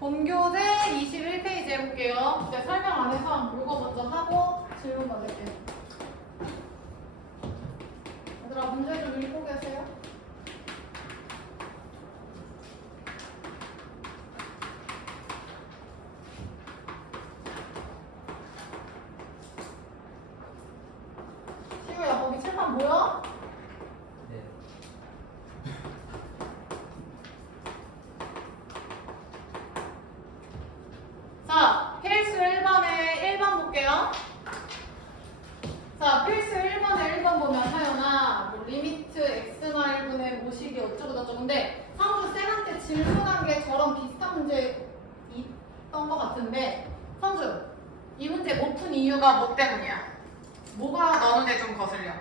본교재 21페이지 해볼게요. 이제 설명 안 해서 이거 먼저 하고 질문 받을게요. 얘들아 문제 좀 읽고 계세요? 시우야 거기 칠판 보여? 네. 자, 필수 1번에 1번 볼게요. 자, 필수 1번에 1번 보면 하연아 뭐 리미트 x나 1분의 모식이 어쩌고 저쩌고인데 상주 쌤한테 질문한 게 저런 비슷한 문제 있던 것 같은데 상주 이 문제 못 푼 이유가 뭐 때문이야? 뭐가 너 눈에 좀 거슬려?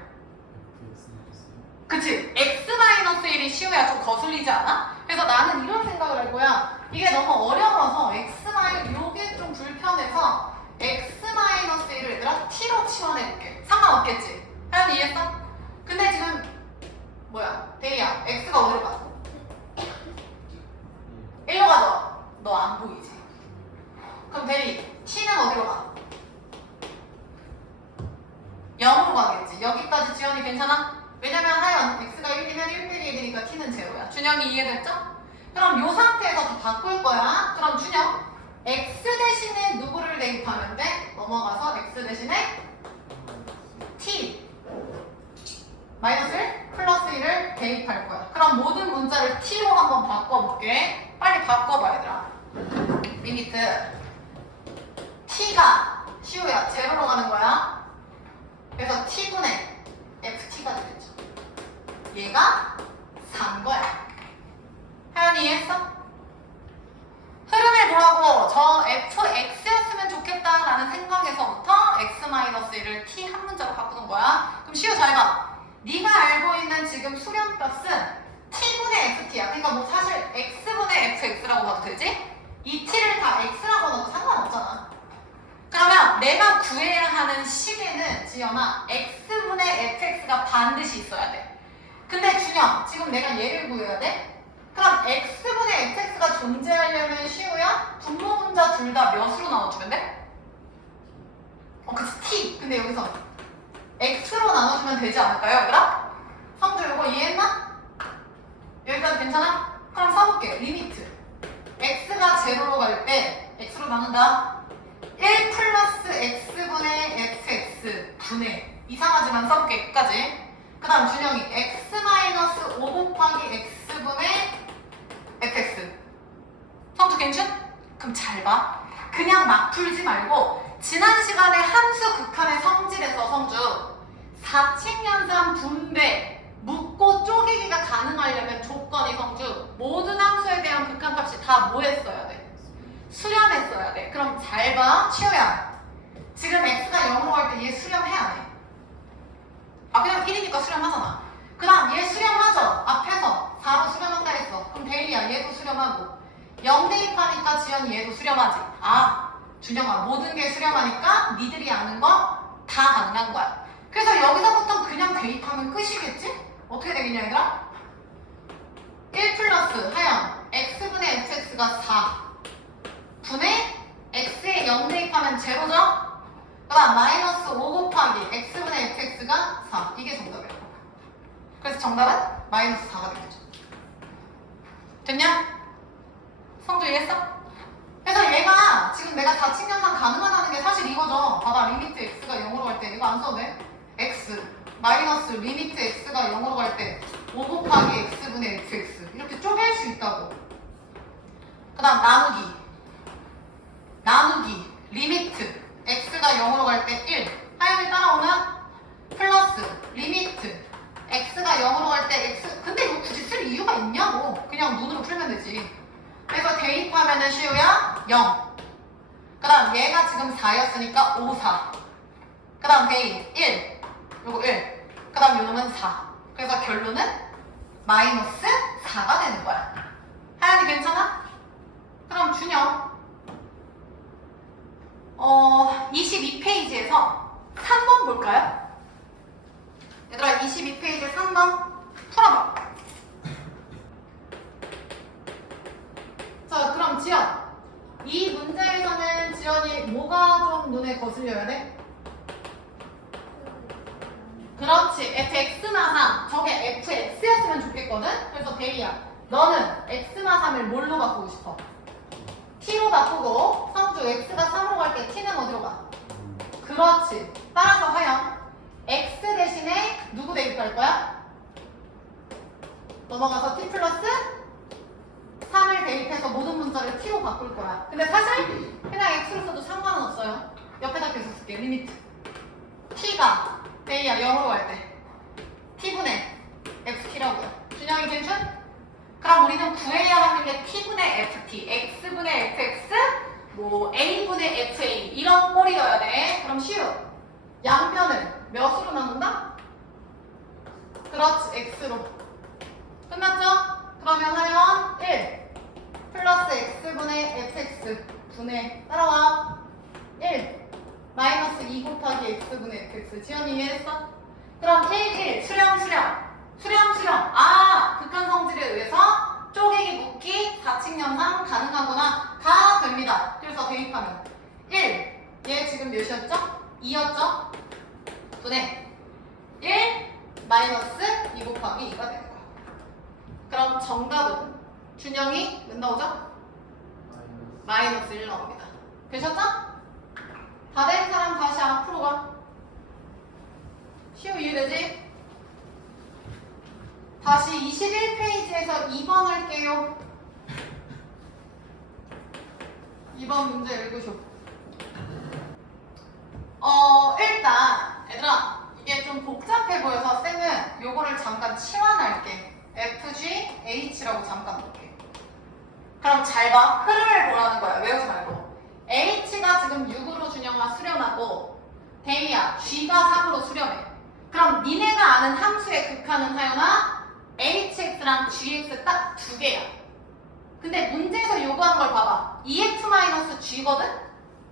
그치? x-1이 시우야 좀 거슬리지 않아? 그래서 나는 이런 생각을 할 거야. 이게 너무 어려워서 x- 요게 좀 불편해서 x-1을 얘들아 t로 치환해볼게. 상관없겠지? 하연이 이해했어? 근데 지금 뭐야? 데이야 x가 어디로 가? 1로 가죠? 너 안 보이지? 그럼 데이 t는 어디로 가? 0으로 가겠지. 여기까지 지연이 괜찮아? 왜냐면 하연 x가 1이면 1 빼기 1이니까 t는 제로야. 준영이 이해됐죠? 그럼 요 상태에서 다 바꿀 거야. 그럼 준영 x 대신에 누구를 대입하면 돼? 넘어가서 x 대신에 t 마이너스 1 플러스 1을 대입할 거야. 그럼 모든 문자를 t로 한번 바꿔볼게. 빨리 바꿔봐 얘들아. 리미트 t가 시우야 제로로 가는 거야. 그래서 t분의 ft가 되겠죠. 얘가 4인 거야. 하연이 이해했어? 흐름을 보라고 저 fx였으면 좋겠다라는 생각에서부터 x-1을 t 한 문자로 바꾸는 거야. 그럼 시우 잘 봐. 네가 알고 있는 지금 수렴값은 t분의 ft야. 그러니까 뭐 사실 x분의 fx라고 봐도 되지? 이 t를 다 x라고 넣어도 상관없잖아. 그러면 내가 구해야 하는 식에는 지연아 x분의 fx가 반드시 있어야 돼. 근데 준영 지금 내가 얘를 구해야 돼? 그럼 x분의 fx가 존재하려면 시우야 분모 분자 둘 다 몇으로 나눠주면 돼? 그치 t. 근데 여기서 x로 나눠주면 되지 않을까요 얘들아? 성주 이거 이해했나? 여기까지 괜찮아? 그럼 써볼게. 리미트 x가 제로로 갈 때 x로 나눈다. 1 플러스 x분의 fx 분의 이상하지만 써볼게 끝까지. 그 다음 준영이 x-5 곱하기 x분의 fx. 성주 괜찮? 그럼 잘 봐. 그냥 막 풀지 말고 지난 시간에 함수 극한의 성질에서 성주 사칙연산 분배 묶고 쪼개기가 가능하려면 조건이 성주 모든 함수에 대한 극한값이 다 뭐 했어야 돼? 수렴했어야 돼. 그럼 잘 봐. 시우야 지금 x가 0으로 갈 때 얘 수렴해 안 해? 그냥 1이니까 수렴하잖아. 그 다음 얘 수렴하죠. 앞에서 4로 수렴한다 했어. 그럼 데일리야 얘도 수렴하고 0 대입하니까 지연이 얘도 수렴하지. 준영아 모든 게 수렴하니까 니들이 아는 거 다 가능한 거야. 그래서 여기서부터 그냥 대입하면 끝이겠지? 어떻게 되겠냐 얘들아? 1 플러스 하연 x분의 fx가 4 분의 x에 0 대입하면 제로죠? 그 다음 마이너스 5 곱하기 x분의 fx가 4. 이게 정답이야. 그래서 정답은 마이너스 4가 되겠죠. 됐냐? 성주 이해했어? 그래서 얘가 지금 내가 자칙연산 가능하다는 게 사실 이거죠. 봐봐 리미트 x가 0으로 갈 때 이거 안 써도 돼? x 마이너스 리미트 x가 0으로 갈 때 5 곱하기 x분의 fx 이렇게 쪼갤 수 있다고. 그 다음 나누기 리미트 x가 0으로 갈 때 1 하연이 따라오면 플러스 리미트 x가 0으로 갈 때 x 근데 이거 굳이 쓸 이유가 있냐고. 그냥 눈으로 풀면 되지. 그래서 대입하면은 시우야 0 그 다음 얘가 지금 4였으니까 5, 4 그 다음 대입 1 요거 1 그 다음 요놈은 4 그래서 결론은 마이너스 4가 되는 거야. 하연이 괜찮아? 그럼 준영 22페이지에서 3번 볼까요? 얘들아 22페이지 3번 풀어봐. 자 그럼 지연 지연이 뭐가 좀 눈에 거슬려야 돼? 그렇지. fx나 3. 저게 fx였으면 좋겠거든? 그래서 대리야. 너는 x나 3을 뭘로 바꾸고 싶어? t로 바꾸고 성주 x가 3으로 갈 때 t는 어디로 가? 그렇지. 따라서 하영. x 대신에 누구 대입할 거야? 넘어가서 t 플러스 3을 대입해서 모든 문자를 t로 바꿀 거야. 근데 사실 그냥 x로 써도 상관은 없어요. 옆에다 계속 쓸게. 리미트. t가 대이야 0으로 갈 때 t분의 ft라고요. 준영이 괜찮? 그럼 우리는 구해야 하는 게 t분의 ft, x분의 fx, 뭐 a분의 fa 이런 꼴이어야 돼. 그럼 쉬우. 양변을 몇으로 나눈다? 그렇지. x로. 끝났죠? 그러면 하면 1 플러스 x분의 fx 분의 따라와 1 마이너스 2 곱하기 x분의 fx. 지연이 이해했어? 그럼 1 수렴 아 극한 성질에 의해서 쪼개기 묶기 4칙 연상 가능하거나 다 됩니다. 그래서 대입하면 1 얘 지금 몇이었죠? 2였죠? 분의 1 마이너스 2 곱하기 2가 되는 거야. 그럼 정답은 준영이 몇 나오죠? 마이너스 1 나옵니다. 되셨죠? 다 된 사람 다시 앞으로 가. 쉬우 이해되지? 다시 21페이지에서 2번 할게요. 2번 문제 읽으쇼. 일단 얘들아 이게 좀 복잡해 보여서 쌤은 요거를 잠깐 치환할게. FG, H라고 잠깐 볼게. 그럼 잘 봐. 흐름을 보라는 거야. 외우지 말고. H가 지금 6으로 준영아 수렴하고 데이야 G가 3으로 수렴해. 그럼 니네가 아는 함수의 극한은 하연아 HX랑 GX 딱 두 개야. 근데 문제에서 요구한 걸 봐봐. EF-G거든?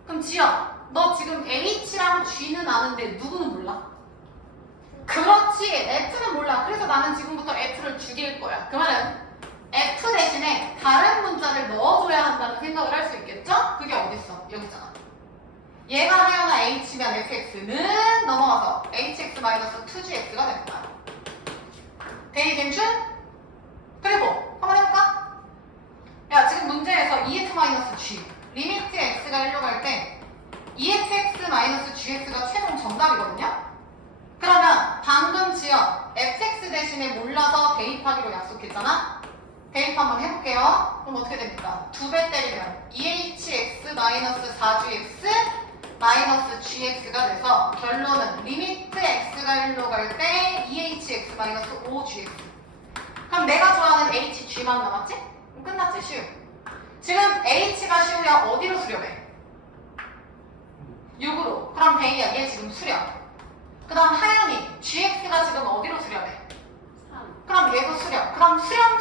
그럼 지연 너 지금 H랑 G는 아는데 누구는 몰라? 그렇지. F는 몰라. 그래서 나는 지금부터 F를 죽일 거야. 그 말은 F 대신에 다른 문자를 넣어줘야 한다는 생각을 할 수 있겠죠? 그게 어딨어? 여기 있잖아. 얘가 하여나 H면 fx는 넘어가서 hx-2gx가 되는 거야. 대이 괜춘? 그리고 한번 해볼까? 야 지금 문제에서 EF-G 리미트 x가 1로 갈 때 EFX-GX가 최종 정답이거든요? 그러면 방금 지연 fx 대신에 몰라서 대입하기로 약속했잖아? 대입 한번 해볼게요. 그럼 어떻게 됩니까? 2배 때리면 2hx-4gx 마이너스 gx가 돼서 결론은 리미트 x가 1로 갈 때 2hx-5gx. 그럼 내가 좋아하는 hg만 남았지? 그럼 끝났지 쉬우. 지금 h가 쉬우야 어디로 수렴해? 6으로. 그럼 대이야 얘 지금 수렴. 그 다음 하연이 gx가 지금 어디로 수렴해? 3. 그럼 얘도 수렴. 그럼 수렴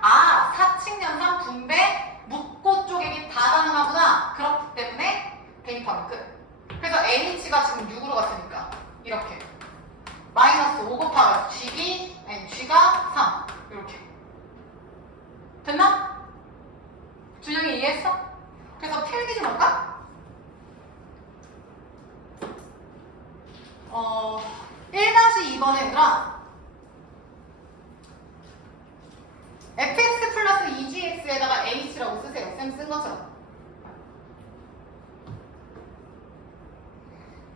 아 4칙 연산 분배 묶고 쪼개기 다 가능하구나. 그렇기 때문에 대입하면 끝. 그래서 h가 지금 6으로 갔으니까 이렇게 마이너스 5 곱하기 g가 3 이렇게 됐나? 준영이 이해했어? 그래서 필기 좀 할까? 1-2번에 얘들아 fx 플러스 2gx에다가 h라고 쓰세요. 쌤 쓴 것처럼.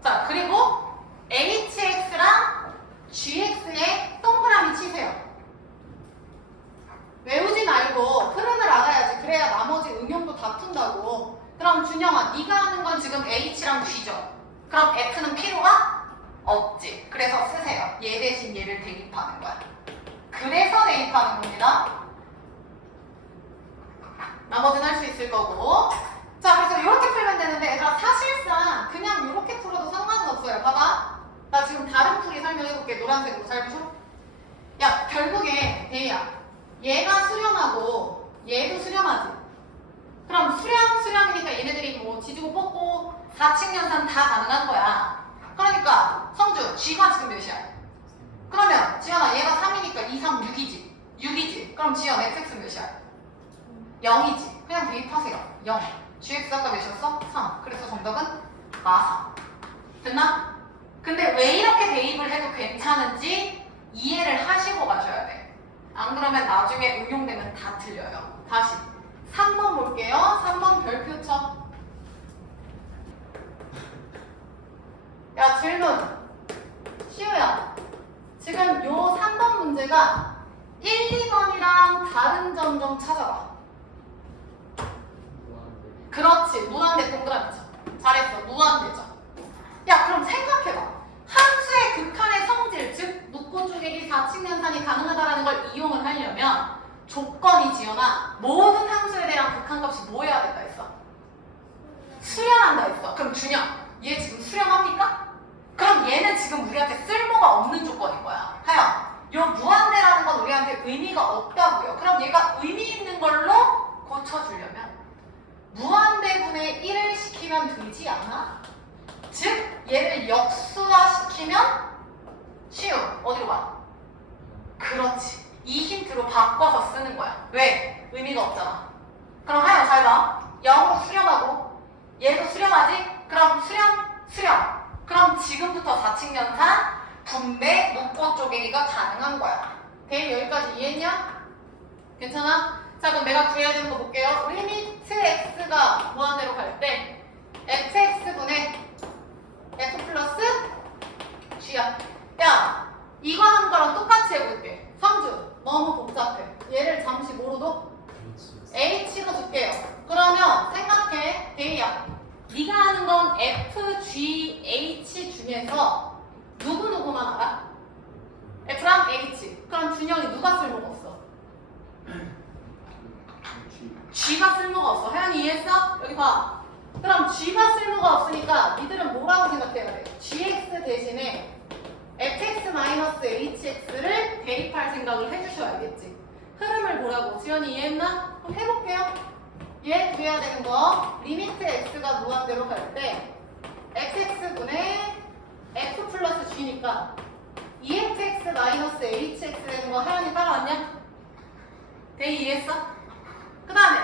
자 그리고 hx랑 gx에 동그라미 치세요. 외우지 말고 흐름을 알아야지. 그래야 나머지 응용도 다 푼다고. 그럼 준영아 네가 하는 건 지금 h랑 g죠. 그럼 f는 필요가 없지. 그래서 쓰세요. 얘 대신 얘를 대입하는 거야. 그래서 대입하는 겁니다. 나머지는 할 수 있을 거고. 자 그래서 이렇게 풀면 되는데 얘들아 사실상 그냥 이렇게 풀어도 상관은 없어요. 봐봐. 나 지금 다른 풀이 설명해볼게. 노란색으로 잘 보셔. 야 결국에 대야 얘가 수렴하고 얘도 수렴하지. 그럼 수렴이니까 얘네들이 뭐 지지고 뽑고 4칙 연산 다 가능한 거야. 그러니까 성주 G가 지금 몇이야? 그러면 지연아 얘가 3이니까 2, 3, 6이지. 그럼 지연 fx 몇이야? 0이지. 그냥 대입하세요. 0. gx 아까 몇이었어? 3. 그래서 정답은 마사. 됐나? 근데 왜 이렇게 대입을 해도 괜찮은지 이해를 하시고 가셔야 돼. 안 그러면 나중에 응용되면 다 틀려요. 다시 3번 볼게요. 3번 별표 쳐. 야 질문. 시우야. 지금 요 3번 문제가 1, 2번이랑 다른 점 좀 찾아봐. 그렇지. 무한대 동그라미 쳐. 잘했어. 무한대죠. 야 그럼 생각해봐. 함수의 극한의 성질, 즉 묶고 쪼개기 4칙 연산이 가능하다는 걸 이용을 하려면 조건이 지연아 모든 함수에 대한 극한값이 뭐 해야 된다 했어? 수렴한다 했어. 그럼 준영, 얘 지금 수렴합니까? 그럼 얘는 지금 우리한테 쓸모가 없는 조건인 거야. 하영, 요 무한대라는 건 우리한테 의미가 없다고요. 그럼 얘가 의미 있는 걸로 고쳐주려면 무한대분의 1을 시키면 되지 않아? 즉 얘를 역수화시키면 쉬우. 어디로 가? 그렇지. 이 힌트로 바꿔서 쓰는 거야. 왜? 의미가 없잖아. 그럼 하영 잘 봐. 0으로 수렴하고 얘도 수렴하지? 그럼 수렴. 그럼 지금부터 4칙 연산 분배 묶고 쪼개기가 가능한 거야. 대입 여기까지 이해했냐? 괜찮아? 자 그럼 내가 구해야 되는 거 볼게요. 리미트 x가 무한대로 갈 때 fx분의 f 플러스 g야. 야 이거 한 거랑 똑같이 해볼게. 성주 너무 복잡해. 얘를 잠시 뭐로도 h로 줄게요. 그러면 생각해. 대희야 네가 하는 건 f, g, h 중에서 누구누구만 알아? f랑 h. 그럼 준영이 누가 쓸모가 없어? g가 쓸모가 없어. 하연이 이해했어? 여기 봐. 그럼 g가 쓸모가 없으니까 니들은 뭐라고 생각해야 돼? gx 대신에 fx-hx를 대입할 생각을 해주셔야겠지. 흐름을 보라고. 지연이 이해했나? 그럼 해볼게요. 얘 구해야 되는 거 리미트 x가 무한대로 갈 때 fx분의 f 플러스 g니까 efx-hx 되는 거 하연이 따라왔냐? 대입 이해했어? 그 다음에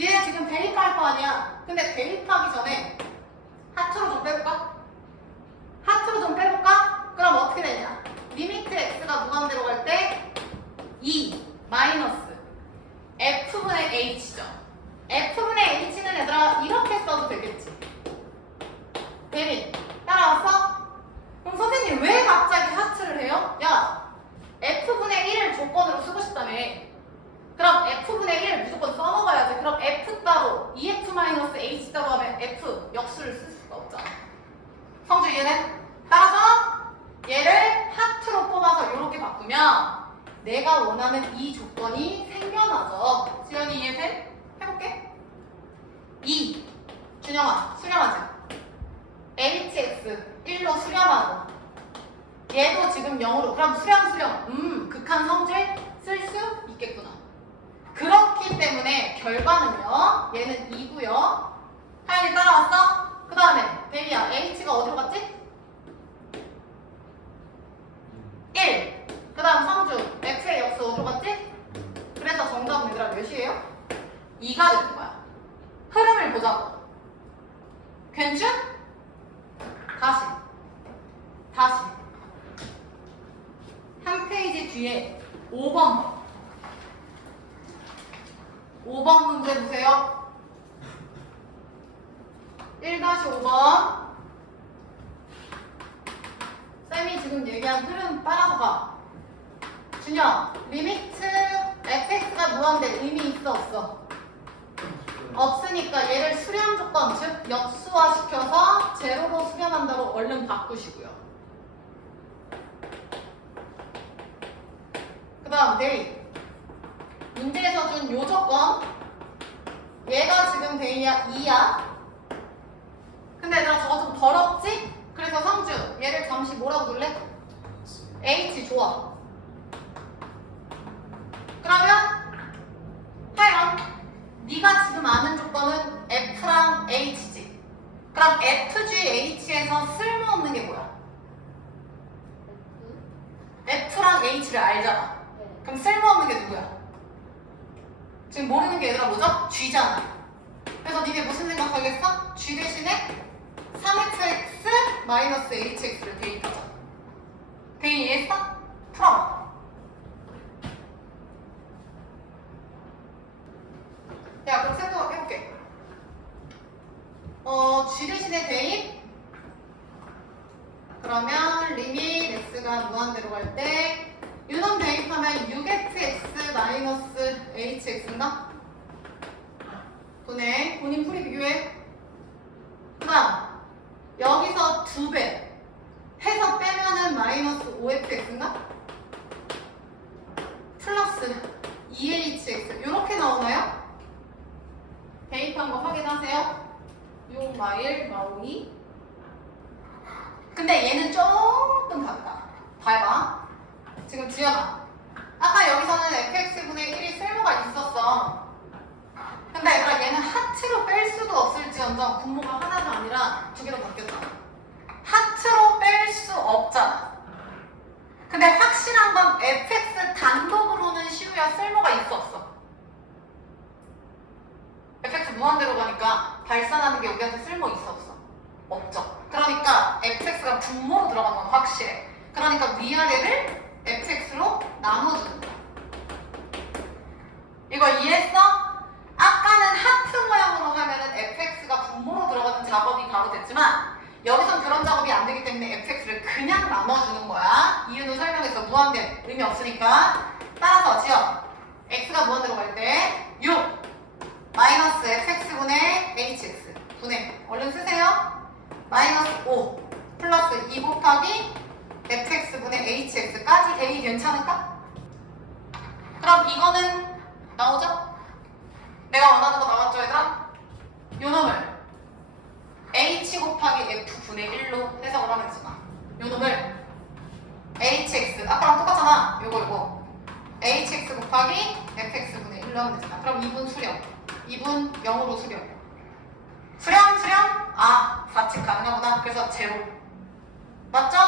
얘 지금 대입할 거 아니야. 근데 대입하기 전에 하트로 좀 빼볼까? 그럼 어떻게 되냐? 리미트 x가 무한대로 갈 때 2 마이너스 f분의 h죠. f분의 h는 얘들아 이렇게 써도 되겠지. 대리 따라왔어? 그럼 선생님 왜 갑자기 하트를 해요? 야 f분의 1을 조건으로 쓰고 싶다며. 그럼 f분의 1을 무조건 써먹어야지. 그럼 f 따로 2f-h 따로 하면 f 역수를 쓸 수가 없잖아. 성주 이해는? 따라서 얘를 하트로 뽑아서 이렇게 바꾸면 내가 원하는 이 조건이 생겨나죠. 지연이 이해돼? 해볼게. 2 준영아 수렴하자. hx 1로 수렴하고 얘도 지금 0으로. 그럼 수렴 극한 성질 쓸 수 있겠구나. 그렇기 때문에 결과는요 얘는 2고요 하연이 따라왔어? 그 다음에 데이야 h가 어디로 갔지? 1. 그 다음 성주 f의 역수 어디로 갔지? 그래서 정답은 얘들아 몇이에요? 2가 되는 거야. 흐름을 보자고. 괜찮? 다시 한 페이지 뒤에 5번 문제 보세요. 1-5번 쌤이 지금 얘기한 흐름 따라서 가. 준영 리미트 fx가 무한대 의미 있어 없어? 없으니까 얘를 수렴 조건 즉 역수화시켜서 제로로 수렴한다고 얼른 바꾸시고요. 그 다음 데이 문제에서 준 요 조건 얘가 지금 데이야 2야. 근데 얘들아 저거 좀 더럽지? 그래서 성주 얘를 잠시 뭐라고 둘래? H 좋아. 그러면 하영 네가 지금 아는 조건은 F랑 H지. 그럼 FGH에서 쓸모없는 게 뭐야? F랑 H를 알잖아. 그럼 쓸모없는 게 누구야? 지금 모르는 게 얘들아 뭐죠? G잖아. 그래서 니네 무슨 생각하겠어? G 대신에 3xx 마이너스 hx를 대입하자. 대입 이해했어? 풀어봐. 야, 그럼 생각 해볼게. G 대신에 대입? 그러면 리밋 x가 무한대로 갈 때 유놈 대입하면 6fx 마이너스 hx인가? 분해. 본인 풀이 비교해. 그 다음 여기서 2배 해서 빼면은 마이너스 5fx인가? 플러스 2hx 이렇게 나오나요? 대입한 거 확인하세요. 6 마일 마오이. 근데 얘는 조금 다르다. 봐봐. 지금 지연아, 아까 여기서는 fx분의 1이 쓸모가 있었어. 근데 얘들아 얘는 하트로 뺄 수도 없을지언정 분모가 하나가 아니라 두 개로 바뀌었잖아. 하트로 뺄 수 없잖아. 근데 확실한 건 fx 단독으로는 시우야 쓸모가 있어 없어? fx 무한대로 가니까 발산하는 게 우리한테 쓸모 있어 없어? 없죠. 그러니까 fx가 분모로 들어가는 건 확실해. 그러니까 위아래를 fx로 나눠주는 거야. 이거 이해했어? 아까는 하트 모양으로 하면은 fx가 분모로 들어가는 작업이 바로 됐지만 여기선 그런 작업이 안 되기 때문에 fx를 그냥 나눠주는 거야. 이유는 설명해서 무한대 의미 없으니까. 따라서 지어 x가 무한대로 갈 때 6 마이너스 fx분의 hx 분의 얼른 쓰세요. 마이너스 5 플러스 2 곱하기 fx분의 hx까지 대입 괜찮을까? 그럼 이거는 나오죠? 내가 원하는 거 나왔죠 얘들아? 요 놈을 h 곱하기 f분의 1로 해석을 하면 되잖아. 요 놈을 hx 아까랑 똑같잖아. 요거 hx 곱하기 fx분의 1로 하면 되잖아. 그럼 2분 수렴 2분 0으로 수렴 수렴 아 4칙 가능하구나. 그래서 제로 맞죠?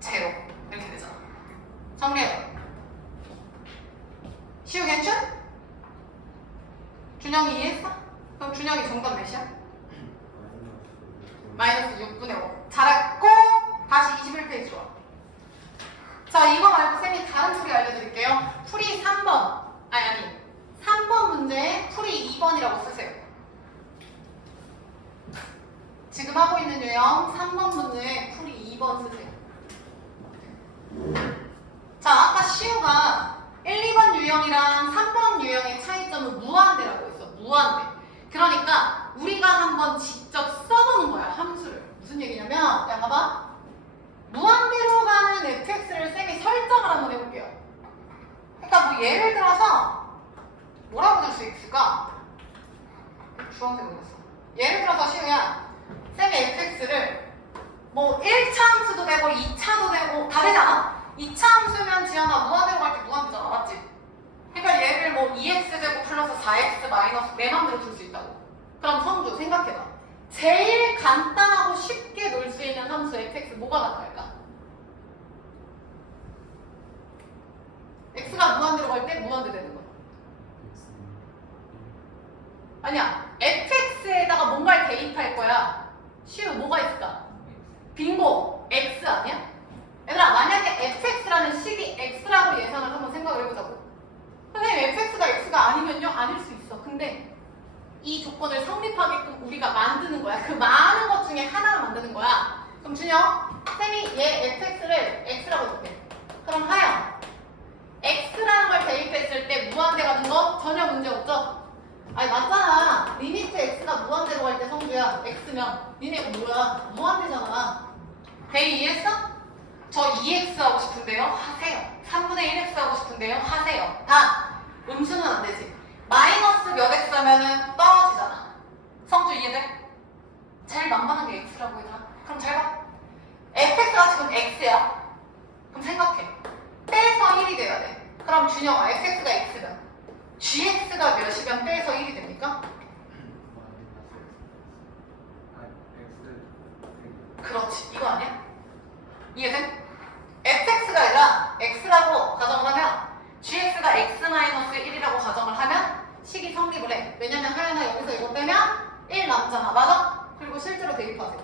제로 이렇게 되잖아. 정리해봐. 시우 괜찮? 준영이 이해했어? 그럼 준영이 정답 몇이야? 마이너스 6분의 5 잘했고 다시 21페이지로 와. 자 이거 말고 쌤이 다른 풀이 알려드릴게요. 풀이 3번 아니 3번 문제 풀이 2번이라고 쓰세요. 지금 하고 있는 유형 3번 문제 풀이 2번 쓰세요. 자 아까 시우가 1, 2번 유형이랑 3번 유형의 차이점은 무한대라고 했어. 무한대. 그러니까 우리가 한번 직접 써보는 거야. 함수를. 무슨 얘기냐면 야 봐봐. 무한대로 가는 fx를 쌤이 설정을 한번 해볼게요. 그러니까 뭐 예를 들어서 뭐라고 될 수 있을까? 주황색으로 했어. 예를 들어서 시우야 쌤이 fx를 뭐 1차 함수도 되고 2차도 되고 다 되잖아? 2차 함수면 지연아 무한대로 갈 때 무한대잖아. 맞지? 그러니까 얘를 뭐 2x제곱 플러스 4x 마이너스 내 맘대로 둘 수 있다고. 그럼 성주 생각해봐. 제일 간단하고 쉽게 놀 수 있는 함수 fx 뭐가 나타날까? x가 무한대로 갈 때 무한대 되는 거야. 아니야. fx에다가 뭔가를 대입할 거야. 시우 뭐가 있을까? 빙고. x 아니야? 얘들아 만약에 fx라는 식이 x라고 예상을 한번 생각을 해보자고. 선생님 fx가 x가 아니면요? 아닐 수 있어. 근데 이 조건을 성립하게끔 우리가 만드는 거야. 그 많은 것 중에 하나를 만드는 거야. 그럼 준영 쌤이 얘 fx를 x라고 볼게. 그럼 하영 x라는 걸 대입했을 때 무한대 가는 거 전혀 문제 없죠? 아니 맞잖아. 리미트 x가 무한대로 갈 때 성주야 x면 니네 이거 뭐야? 무한대잖아. 대입 이해했어? 저 2x 하고 싶은데요? 하세요. 3분의 1x 하고 싶은데요? 하세요. 다 음수는 안 되지. 마이너스 몇 x 하면은 떨어지잖아. 성주 이해돼? 제일 만만한 게 x라고 얘들아. 그럼 잘 봐. fx가 지금 x야. 그럼 생각해. 빼서 1이 돼야 돼. 그럼 준영아 fx가 x면 gx가 몇이면 빼서 1이 됩니까? 그렇지. 이거 아니야? 이해돼? fx가 아니라 x라고 가정을 하면 gx가 x-1이라고 가정을 하면 1 남잖아. 맞아? 그리고 실제로 대입하세요.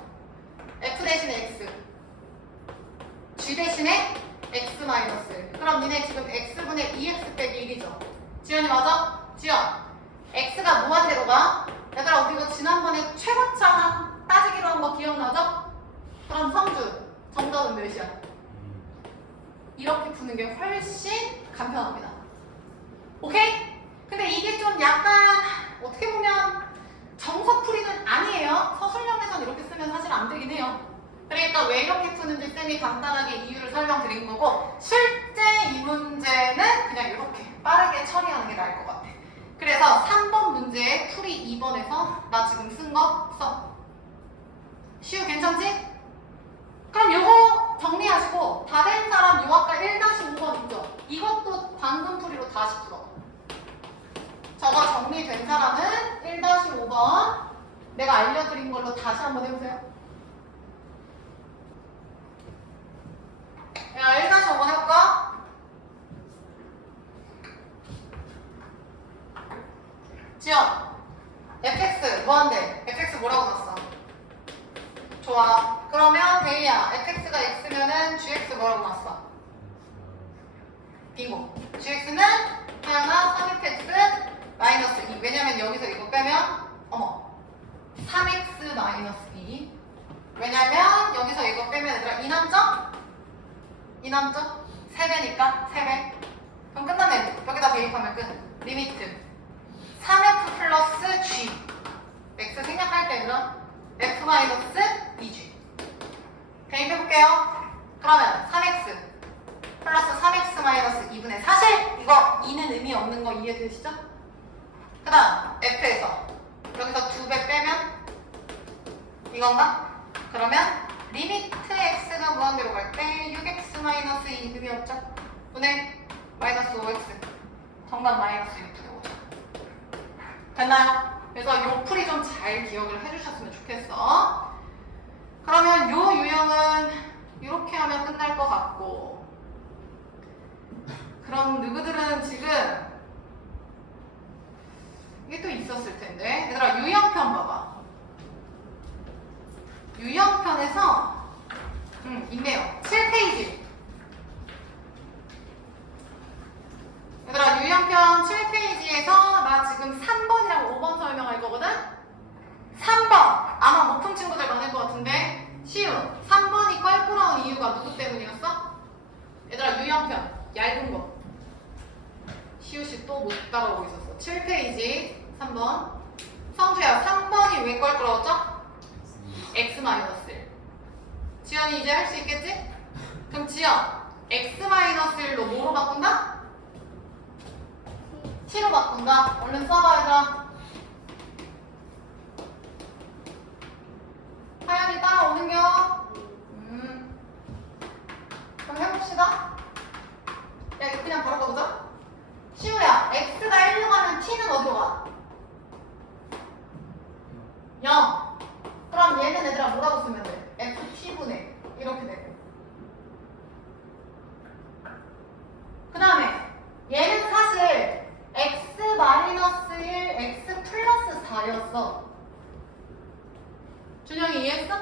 f 대신에 x, g 대신에 x 마이너스 1. 그럼 니네 지금 x분의 2x 빼기 1이죠. 지연이 맞아? 지연, x가 무한대로 가. 얘들아 우리 이거 지난번에 최고차 따지기로 한 거 기억나죠? 그럼 성주 정답은 몇이야? 이렇게 푸는 게 훨씬 간편합니다. 오케이? 근데 이게 좀 약간 어떻게 보면 정석풀이는 아니에요. 서술형에선 이렇게 쓰면 사실 안 되긴 해요. 그러니까 왜 이렇게 푸는지 쌤이 간단하게 이유를 설명드린 거고, 실제 이 문제는 그냥 이렇게 빠르게 처리하는 게 나을 것 같아. 그래서 3번 문제에 풀이 2번에서 나 지금 쓴 거 써. 시우 괜찮지? 그럼 요거 정리하시고 다 된 사람 요아까 1-5번 있죠? 이것도 방금 풀이로 다시 풀어. 저거 정리된 사람은 1-5번 내가 알려드린 걸로 다시 한번 해보세요. 야, 1-5번 해볼까? 지연, fx 뭐한대? fx 뭐라고 썼어? 좋아. 그러면 데이야, fx가 x면은 gx 뭐라고 났어? 빙고. gx는 하나 3fx 마이너스 2. 왜냐면 여기서 이거 빼면 어머 3x 마이너스 2. 왜냐면 여기서 이거 빼면 얘들아 2남죠? 2남죠? 3배니까 3배. 그럼 끝나네. 여기다 대입하면 끝. 리미트 3f 플러스 g. x 생략할 때 얘들아 f 마이너스 2g. 대입해볼게요. 그러면 3x 플러스 3x 마이너스 2분의 사실 이거 2는 의미 없는 거 이해되시죠? 그 다음 f에서 여기서 2배 빼면 이건가? 그러면 리미트 x가 무한대로 갈 때 6x 마이너스 2 의미 없죠? 분의 마이너스 5x. 정답 마이너스 6 되오죠. 됐나요? 그래서 요 풀이 좀 잘 기억을 해주셨으면 좋겠어. 그러면 요 유형은 이렇게 하면 끝날 것 같고, 그럼 누구들은 지금 이게 또 있었을 텐데. 얘들아 유형편 봐봐. 유형편에서 있네요. 7페이지. 얘들아 유형편 7페이지에서 나 지금 3번이랑 5번 설명할 거거든? 3번 아마 못 푼 친구들 많을 것 같은데, 시우 3번이 껄끄러운 이유가 누구 때문이었어? 얘들아 유형편 얇은 거. 시우씨 또 못 따라오고 있었어. 7페이지 3번. 성주야 3번이 왜 껄끄러웠죠? x-1. 지연이 이제 할 수 있겠지? 그럼 지연 x-1로 뭐로 바꾼다? t로 바꾼다. 얼른 써봐 얘들아. 하연이 따라오는겨? 그럼 해봅시다. 야 이거 그냥 바로 가보자. 시우야 x가 1로 가면 t는 어디로 가? 0. 그럼 얘는 얘들아 뭐라고 쓰면 돼? ft분의 이렇게 돼. 그 다음에 얘는 사실 x-1 x 플러스 4였어. 준영이 이해했어?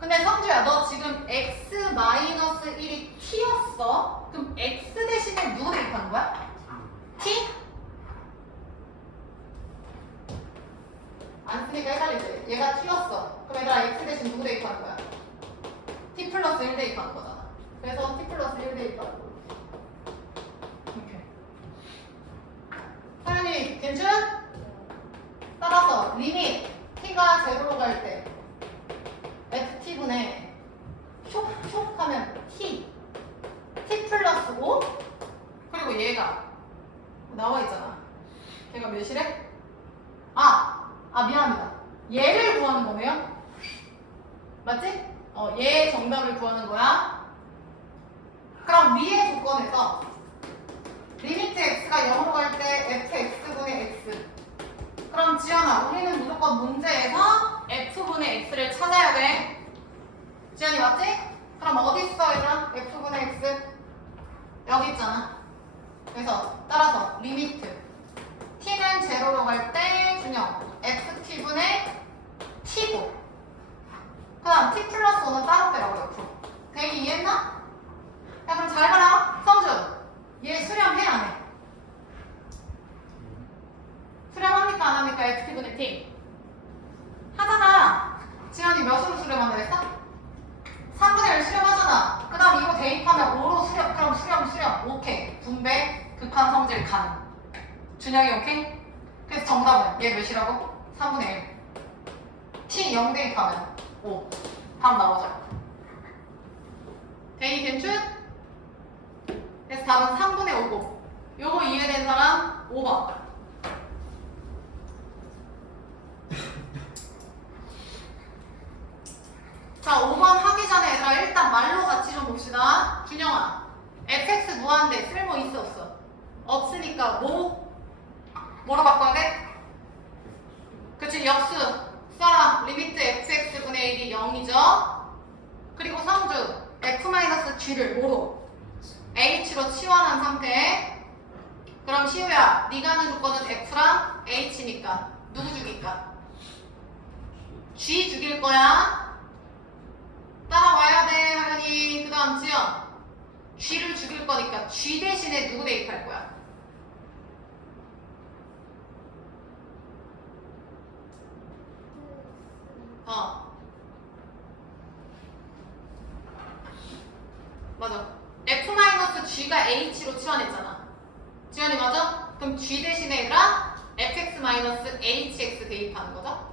근데 성주야 너 지금 x-1이 t였어. 그럼 x 대신에 누구 대입하는 거야? t? 안 쓰니까 헷갈리지? 얘가 t였어. 그럼 얘들아 x 대신 누구 대입하는 거야? t 플러스 1 대입하는 거잖아. 그래서 t 플러스 1 대입하는 거. 이렇게. 사연이 괜찮? 따라서 리밋 t가 제로로 갈 때 ft분의 촉 하면 t 플러스 5. 그리고 얘가 나와 있잖아. 걔가 몇이래? 미안합니다. 얘를 구하는 거네요. 맞지? 얘의 정답을 구하는 거야. 그럼 위의 조건에서 리미트 x가 0으로 갈 때 fx분의 x. 그럼 지연아 우리는 무조건 문제에서 f분의 x를 찾아야 돼. 지연이 맞지? 그럼 어디 있어 얘들아? f분의 x 여기 있잖아. 그래서 따라서 리미트 t는 제로로 갈 때 준영 ft분의 합니까? xt분의 t 하잖아. 지현이 몇으로 수렴한다 했어? 3분의 1 수렴하잖아. 그 다음 이거 대입하면 5로 수렴. 그럼 수렴. 오케이. 분배 극한 성질 가능. 준영이 오케이? 그래서 정답은 얘 몇이라고? 3분의 1. t 0 대입하면 5. 답 나오죠. 대입 괜춘? 그래서 답은 3분의 5고 요거 이해된 사람 5번. 자, 5번 하기 전에 얘들아 일단 말로 같이 좀 봅시다. 준영아, fx 무한대 쓸모 있어 없어? 없으니까 뭐로 바꿔야 돼? 그치, 역수 써라. 리미트 fx분의 1이 0이죠. 그리고 성주 f-g를 뭐로? h로 치환한 상태. 그럼 시우야, 네가 하는 조건은 f랑 h니까 누구 죽일까? g 죽일 거야. 따라와야 돼, 하연이. 그 다음 지연. G를 죽일 거니까 G 대신에 누구 대입할 거야? 맞아. F-G가 H로 치환했잖아. 지연이 맞아? 그럼 G 대신에 얘들아 Fx-HX 대입하는 거죠?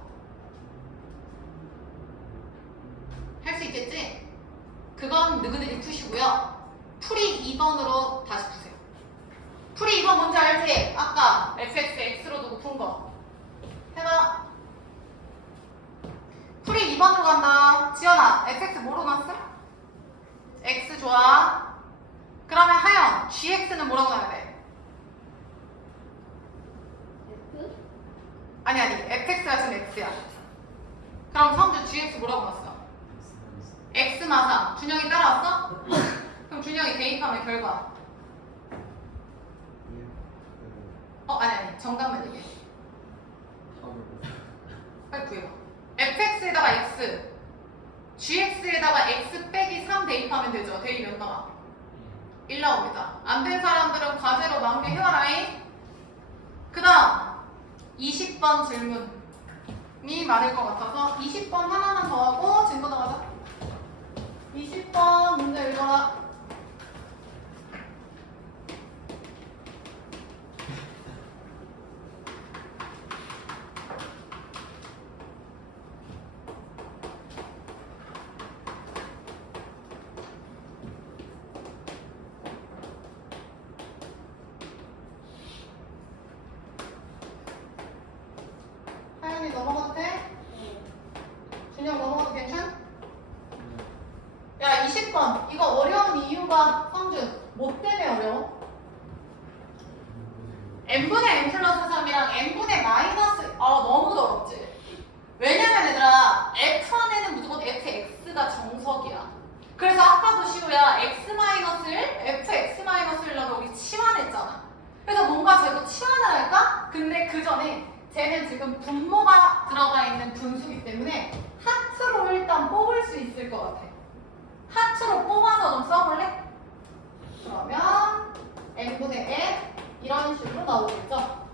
할 수 있겠지? 그건 너희들이 푸시고요. 풀이 2번으로 다시 푸세요. 풀이 2번 뭔지 알지? 아까 fx x로 두고 푼 거. 해봐. 풀이 2번으로 간다. 지연아, fx 뭐로 놨어? x 좋아. 그러면 하연, gx는 뭐라고 놔야 돼? 아니 fx가 지금 x야. 그럼 성주 gx 뭐라고 놨어? x 마상. 준영이 따라왔어? 그럼 준영이 대입하면 결과. 아니 정답만 얘기해. 빨리 구해봐. fx에다가 x, gx에다가 x 빼기 3 대입하면 되죠. 대입 몇 나와? 1 나옵니다. 안 된 사람들은 과제로 마무리 해와라잉. 그 다음 20번 질문이 많을 것 같아서 20번 하나만 더 하고 질문 나가자. 20번 문제 읽어라. 하연이 넘어가도 돼? 준영 넘어가도 괜찮? 야, 20번. 이거 어려운 이유가 성준. 뭐 때문에 어려워? n분의 n 플러스 3이랑 n분의 마이너스 너무 어렵지? 왜냐면 얘들아 f 안에는 무조건 fx가 정석이야. 그래서 아까도 시우야 fx-1 넣으면 우리 치환했잖아. 그래서 뭔가 쟤도 치환을 할까? 근데 그 전에 쟤는 지금 분모가 들어가 있는 분수이기 때문에 하트로 일단 뽑을 수 있을 것 같아. 하트로 뽑아서 좀 써볼래? 그러면 n분의 n 이런 식으로 나오겠죠?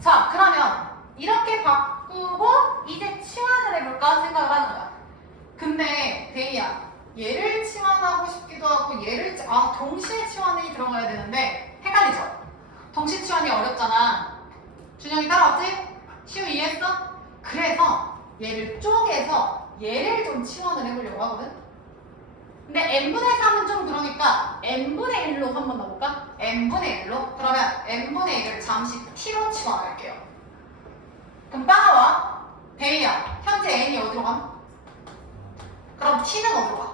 자, 그러면 이렇게 바꾸고 이제 치환을 해볼까 생각을 하는 거야. 근데 데이야, 얘를 치환하고 싶기도 하고 얘를 동시에 치환이 들어가야 되는데 헷갈리죠? 동시 치환이 어렵잖아. 준영이 따라왔지? 시우 이해했어? 그래서 얘를 쪼개서 얘를 좀 치환을 해보려고 하거든? 근데 n분의 3은 좀 그러니까 n분의 1로 한번 넣어볼까? n분의 1로? 그러면 n분의 1을 잠시 t로 치환할게요. 그럼 따라와. 데이야, 현재 n이 어디로 감? 그럼 t는 어디로 가?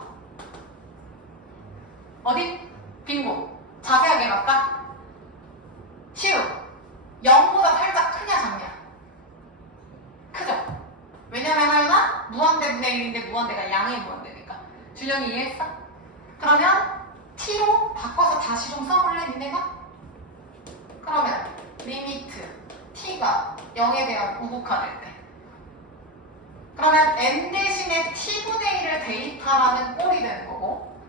어디? 빙고. 자세하게 갈까? 시우, 0보다 살짝 크냐 작냐? 크죠? 왜냐면 하연아 무한대분의 1인데 무한대가 양의 무한대니까. 준영이 이해했어? 그러면 t로 바꿔서 다시 좀 써볼래 니네가? 리미트 t가 0에 대한 우극화될 때. 그러면 n 대신에 t분의 1을 대입하라는 꼴이 되는 거고,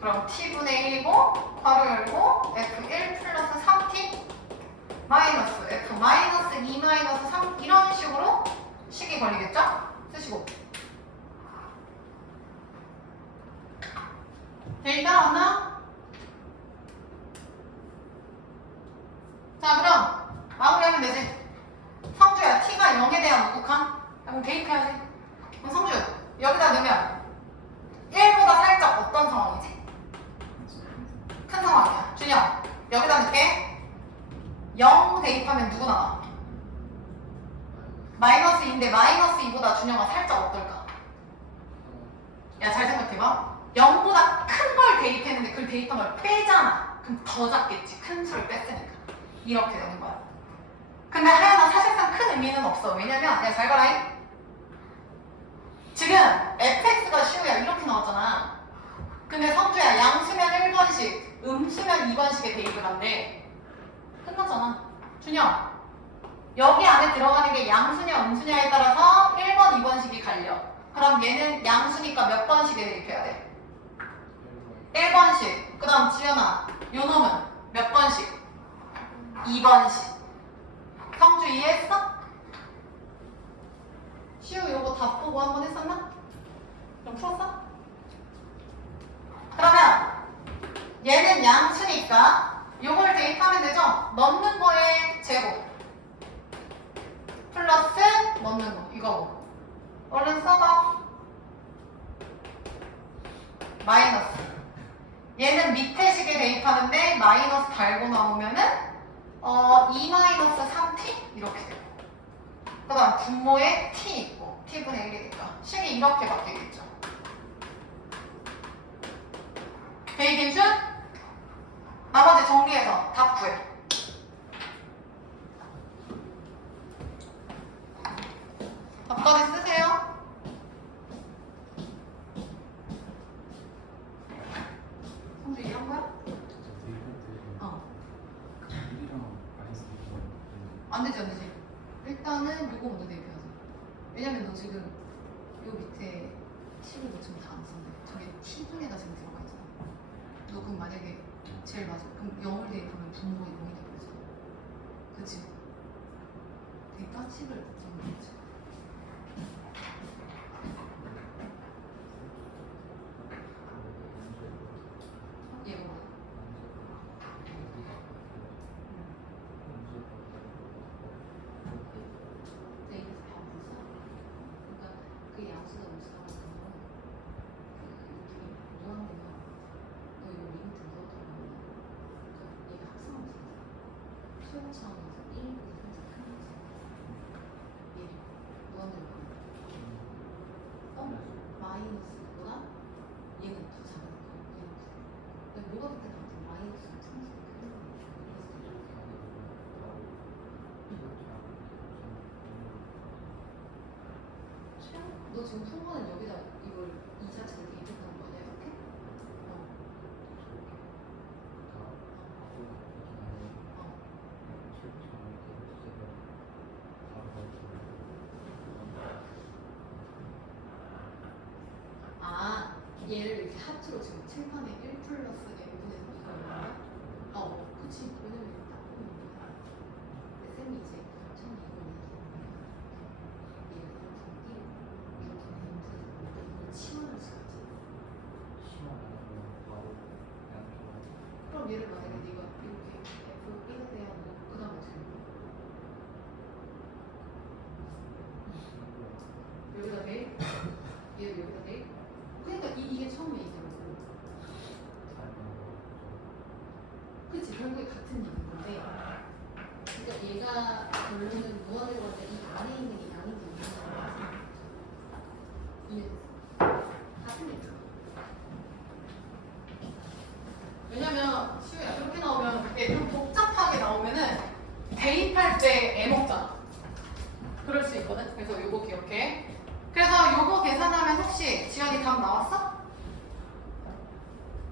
그럼 t분의 1이고 괄호 열고 f1 플러스 3t 마이너스 f 마이너스 2 마이너스 3 이런 식으로 식이 걸리겠죠? 쓰시고. 네, 따라왔나? 자, 그럼 마무리하면 되지. 성주야, t가 0에 대한 우극한? 그럼 대입해야지. 그럼 성주, 여기다 넣으면 1보다 살짝 어떤 상황이지? 큰 상황이야. 준영, 여기다 넣을게. 0 대입하면 누구 나와? 마이너스 2인데 마이너스 2보다 준영아 살짝 어떨까? 야, 잘 생각해봐. 0보다 큰 걸 대입했는데 그걸 대입한 걸 빼잖아. 그럼 더 작겠지. 큰 수를 뺐으니까. 이렇게 되는 거야. 근데 하연아 사실상 큰 의미는 없어. 왜냐면, 야, 잘 봐라. 지금 fx가 시우야 이렇게 나왔잖아. 근데 성주야, 양수면 1번씩, 음수면 2번씩에 대입을 한대. 끝났잖아. 준영, 여기 안에 들어가는 게 양수냐 음수냐에 따라서 1번, 2번씩이 갈려. 그럼 얘는 양수니까 몇 번씩에 대입해야 돼? 1번씩. 그 다음 지연아, 요 놈은 몇 번씩? 2번씩. 성주 이해했어? 시우 요거 답 보고 한번 했었나? 그럼 풀었어? 그러면 얘는 양수니까 요걸 대입하면 되죠? 넣는 거에 제곱 플러스 넣는 거 이거고. 얼른 써봐. 마이너스. 얘는 밑에 식에 대입하는데 마이너스 달고 나오면은 2 마이너스 3t 이렇게 돼요. 그 다음 분모에 t 있고 t분의 1이니까 식이 이렇게 바뀌겠죠. 대입 인수? 나머지 정리해서 답 구해. 답까지 쓰세요. 성주 이해한 거야? 안 되지, 안 되지. 일단은 요거 먼저 대입해야지. 왜냐면 너 지금 요 밑에 t를 너 지금 다 안 썼네. 저게 t분에가 지금 들어가 있잖아. 너 그럼 만약에 제일 맞아. 그럼 0을 대입하면 분모에 0이 되겠지. 그치? 그러니까 식을 정리해야지. 얘가 뭐야? 대입해서 다 없었어? 그러니까 그 양수가 음수가 같은 거 이렇게 무한대면 너 이거 리미트 넣었다고 하면 그러니까 얘가 합성함수잖아. 수용 차원에서 1보다 살짝 큰 거지. 얘를 무한대로 마이너스보다 얘는 더 작은 거 이렇게. 근데 뭐가 그때 나한테 마이너스랑 상수가 크게 너 지금 푼 거는 여기다 이걸 이 자체를 대입했다는 거 아니야? 이렇게? 아, 얘를 이렇게 하트로 지금 칠판에 1 플러스 n분의 3이 거야? 그치. 왜냐면 이거 딱 보면 이거야. 근데 쌤이 이제 처음에 이걸 얘기하면 얘가 이렇게 이렇게 되는데 이걸 치환할 수가 있지. 그럼 얘를 만약에 네가 이렇게 f1에 대한 그 다음 어떻게 해? 여기다 대? 얘를 여기다 대? 그러니까 이게 처음에 있더라고. 그치, 결국에 같은 얘기인 건데. 그러니까 얘가 결론은 무한대로 할 때 이 안에 있는 게 양인지 음인지 이해됐어? 같은 얘기야. 왜냐면 시우야 이렇게 나오면 이게 좀 복잡하게 나오면은 대입할 때 애먹잖아. 그럴 수 있거든. 그래서 요거 기억해. 그래서 요거 계산하면 혹시 지연이 답 나왔어?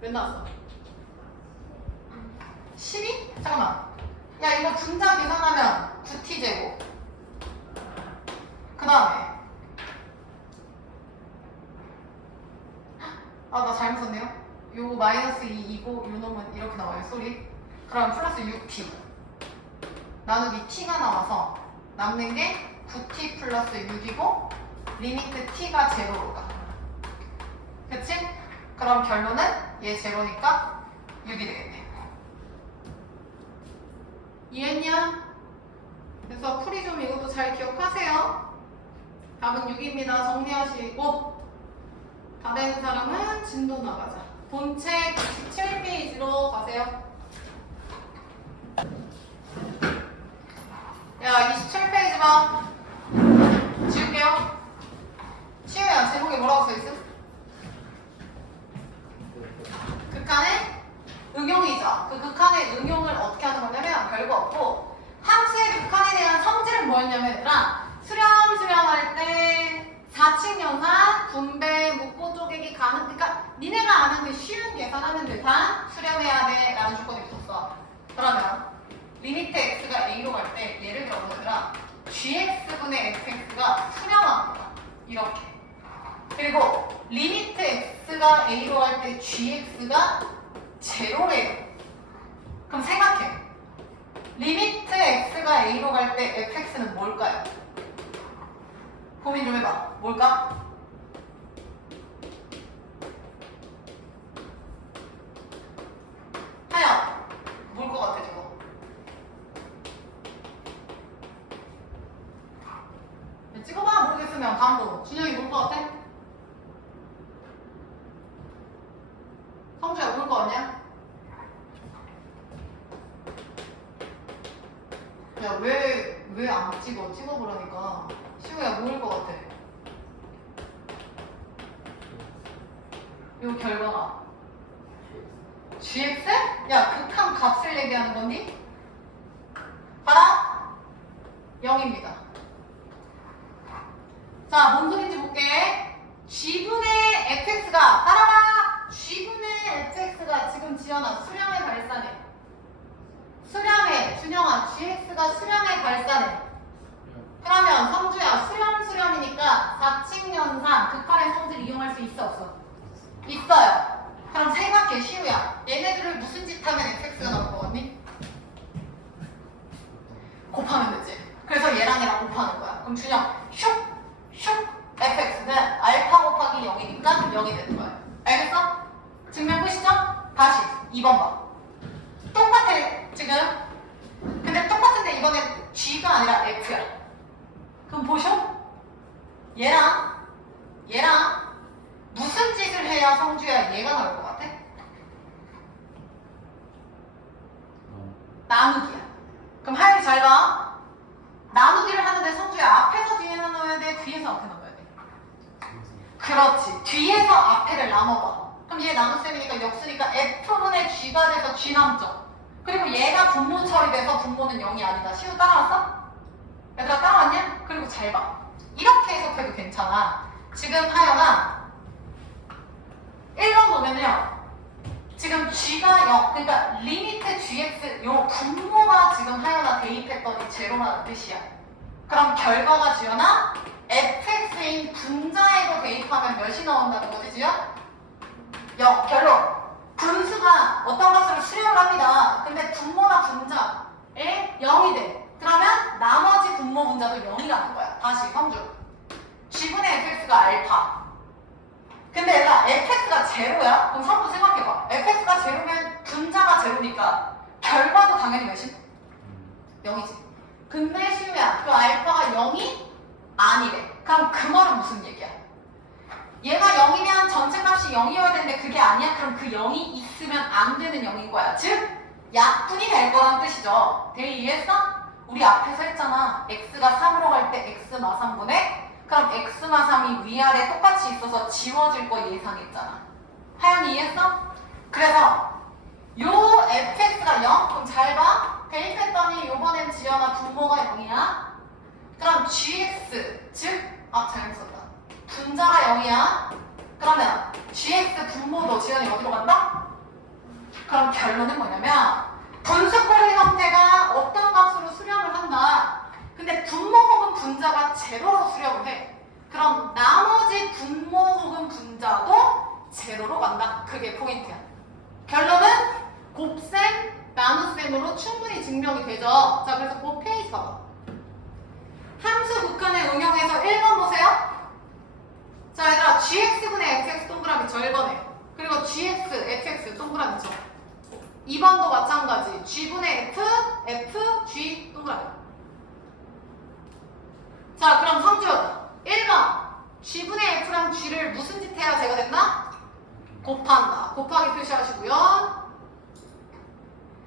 몇 나왔어? 12? 잠깐만. 야 이거 분자 계산하면 9t제곱. 그 다음에 아 나 잘못 썼네요. 요 마이너스 2이고 요 놈은 이렇게 나와요. 소리. 그럼 플러스 6t 나누기 t가 나와서 남는 게 9t 플러스 6이고 리미트 t가 제로로 가. 그치? 그럼 결론은 얘 제로니까 6이 되겠네. 이해했냐? 그래서 풀이 좀 이것도 잘 기억하세요. 답은 6입니다. 정리하시고 다 된 사람은 진도 나가자. 본책 27페이지로 가세요. 야 27페이지 봐. 지울게요. 시우야 제목에 뭐라고 써있음? 극한의 응용이죠. 그 극한의 응용을 어떻게 하는 거냐면 별거 없고 함수의 극한에 대한 성질은 뭐였냐면 얘들아 수렴할 때 4칙 연산, 분배, 묶고 쪼개기 가능. 그러니까 니네가 아는 그 쉬운 계산하는 듯한 수렴해야 돼 라는 조건이 있었어. 그러면 리미트 x가 a로 갈 때 예를 들어 얘들아 gx분의 fx가 수렴합니다. 이렇게. 그리고 리미트 x가 a로 갈 때 gx가 제로래요. 그럼 생각해. 리미트 x가 a로 갈 때 fx는 뭘까요? 고민 좀 해봐. 뭘까? 하연 뭘 것 같아 저거? 찍어봐. 모르겠으면 다음으로. 준영이 뭘 것 같아? 성주야 뭘 것 같냐? 야 왜 안 찍어? 찍어보라니까. 시우야 뭐일 것 같아? 요 결과가 gx? 야 극한 값을 얘기하는 거니? 봐라 0입니다. 자 뭔 소린지 볼게. g분의 fx가 따라와. g분의 fx가 지금 지연아 수렴의 발산해. 수렴해. 준영아 gx가 수렴의 발산해. 그러면 성주야 수렴이니까 4칙 연산 극한의 성질을 이용할 수 있어 없어? 있어요. 그럼 생각해 시우야 얘네들을 무슨 짓 하면 fx가 나올 것 같니? 곱하면 되지. 그래서 얘랑 곱하는 거야. 그럼 준영 슉 fx는 알파 곱하기 0이니까 0이 되는 거야. 알겠어? 증명 끝이죠? 다시 2번 봐. 똑같아 지금. 근데 똑같은데 이번엔 g가 아니라 f야. 그럼 보셔? 얘랑 무슨 짓을 해야 성주야 얘가 나올 것 같아? 나누기야. 그럼 하연이 잘 봐. 나누기를 하는데 성주야 앞에서 뒤에 나눠야 돼? 뒤에서 앞에 나눠야 돼? 그렇지. 뒤에서 앞에를 나눠봐. 그럼 얘 나눗셈이니까 역수니까 f분의 g가 돼서 g 남죠. 그리고 얘가 분모 처리돼서 분모는 0이 아니다. 시우 따라왔어? 얘들아 따라왔냐? 그리고 잘 봐. 이렇게 해석해도 괜찮아. 지금 하연아 1번 보면요. 지금 g가 0, 그러니까 리미트 gx 요 분모가 지금 하연아 대입했더니 제로라는 뜻이야. 그럼 결과가 지연아 fx인 분자에도 대입하면 몇이 나온다는 거지 지연? 0. 결론. 분수가 어떤 값으로 수렴을 합니다. 근데 분모나 분자에 0이 돼. 그러면 나머지 분모 분자도 0이라는 거야. 다시 성주. g분의 fx가 알파. 근데 얘가 fx가 제로야? 그럼 성주 생각해봐. fx가 제로면 분자가 제로니까 결과도 당연히 몇이? 0이지. 근데 시우야 그 알파가 0이 아니래. 그럼 그 말은 무슨 얘기야? 얘가 0이면 전체 값이 0이어야 되는데 그게 아니야? 그럼 그 0이 있으면 안 되는 0인 거야. 즉 약분이 될 거란 뜻이죠. 대리 이해했어? 우리 앞에서 했잖아. x가 3으로 갈 때 x 마 3분의 그럼 x 마 3이 위아래 똑같이 있어서 지워질 거 예상했잖아. 하연이 이해했어? 그래서 요 fx가 0? 그럼 잘 봐. 대입했더니 요번엔 지연아 분모가 0이야. 그럼 gx 즉 잘못 썼다. 분자가 0이야. 그러면 gx 분모도 지연이 어디로 간다? 그럼 결론은 뭐냐면 분수꼴의 형태가 어떤 분자가 제로로 수렴을 해. 그럼 나머지 분모 혹은 분자도 제로로 간다. 그게 포인트야. 결론은 곱셈, 나눗셈으로 충분히 증명이 되죠. 자, 그래서 그 페이지 봐봐. 함수 극한을 응용해서 1번 보세요. 자, 얘들아, gx분의 fx 동그라미 저 1번에. 그리고 gx, fx 동그라미 저. 2번도 마찬가지. g분의 f, f, g 동그라미. 자, 그럼 성주 1번. g분의 f랑 g를 무슨 짓 해야 제가 됐나? 곱한다. 곱하기 표시하시고요.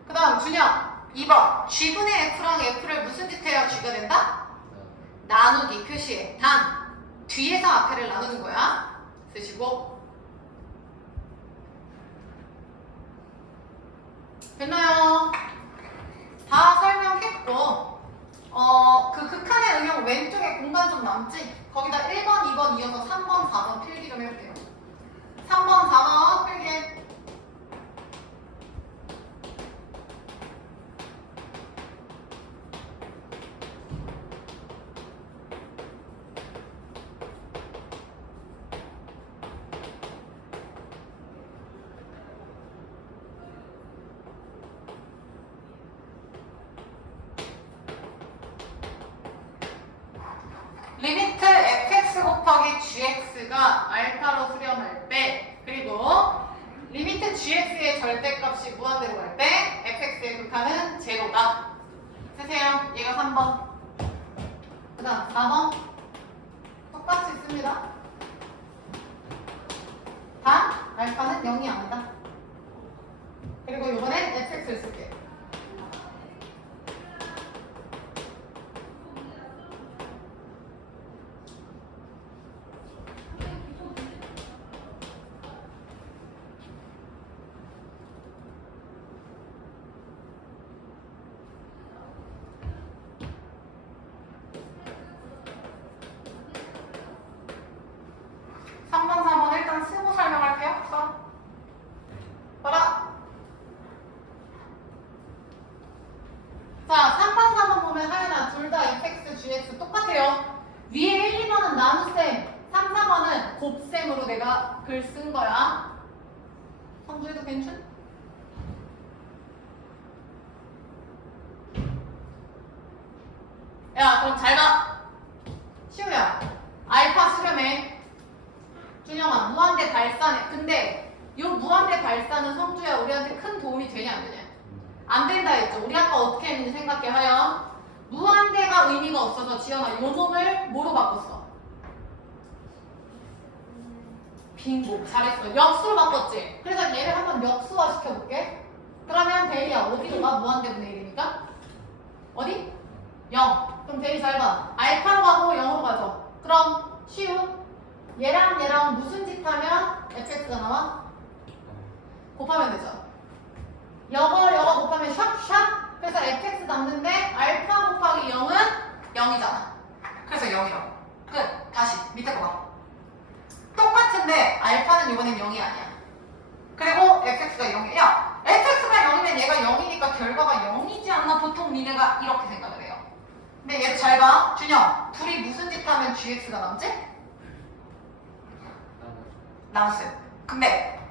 그 다음 준영 2번. g분의 f랑 f를 무슨 짓 해야 g가 된다? 나누기 표시해. 단. 뒤에서 앞에를 나누는 거야. 쓰시고. 됐나요? 다 설명했고, 그 극한의 응용 왼쪽에 공간 좀 남지? 거기다 1번, 2번 이어서 3번, 4번 필기 좀 해볼게요. 3번, 4번 필기. 리미트 fx 곱하기 gx가 알파로 수렴할 때, 그리고 리미트 gx의 절대값이 무한대로 갈 때 fx의 극한은 제로다. 쓰세요. 얘가 3번. 그 다음 4번 똑같이 있습니다. 단 알파는 0이 아니다. 그리고 이번엔 fx를 쓸게요. 곱셈으로 내가 글 쓴 거야. 성주에도 괜찮? 야, 그럼 잘 가. 시우야, 알파 수렴해. 준영아, 무한대 발산해. 근데 이 무한대 발산은 성주야 우리한테 큰 도움이 되냐 안 되냐? 안 된다 했죠. 우리 아까 어떻게 했는지 생각해 하여. 무한대가 의미가 없어서 지연아 요 놈을 뭐로 바꿨어? 빙고. 잘했어. 역수로 바꿨지? 그래서 얘를 한번 역수화 시켜볼게. 그러면 데이야 어디로 가? 무한대분의 1이니까? 어디? 0. 그럼 데이 잘 봐. 알파로 가고 0으로 가죠. 그럼 시우 얘랑 무슨 짓 하면 fx가 나와? 곱하면 되죠. 영어 곱하면 샵샵. 그래서 fx 남는데 알파 곱하기 0은 0이잖아. 그래서 0이라고. 끝. 다시 밑에 거 봐. 똑같은데 알파는 이번엔 0이 아니야. 그리고 fx가 0이야. 야, fx가 0이면 얘가 0이니까 결과가 0이지 않나? 보통 니네가 이렇게 생각을 해요. 근데 얘도 잘 봐. 준영, 둘이 무슨 짓 하면 gx가 남지? 나눴어요. 근데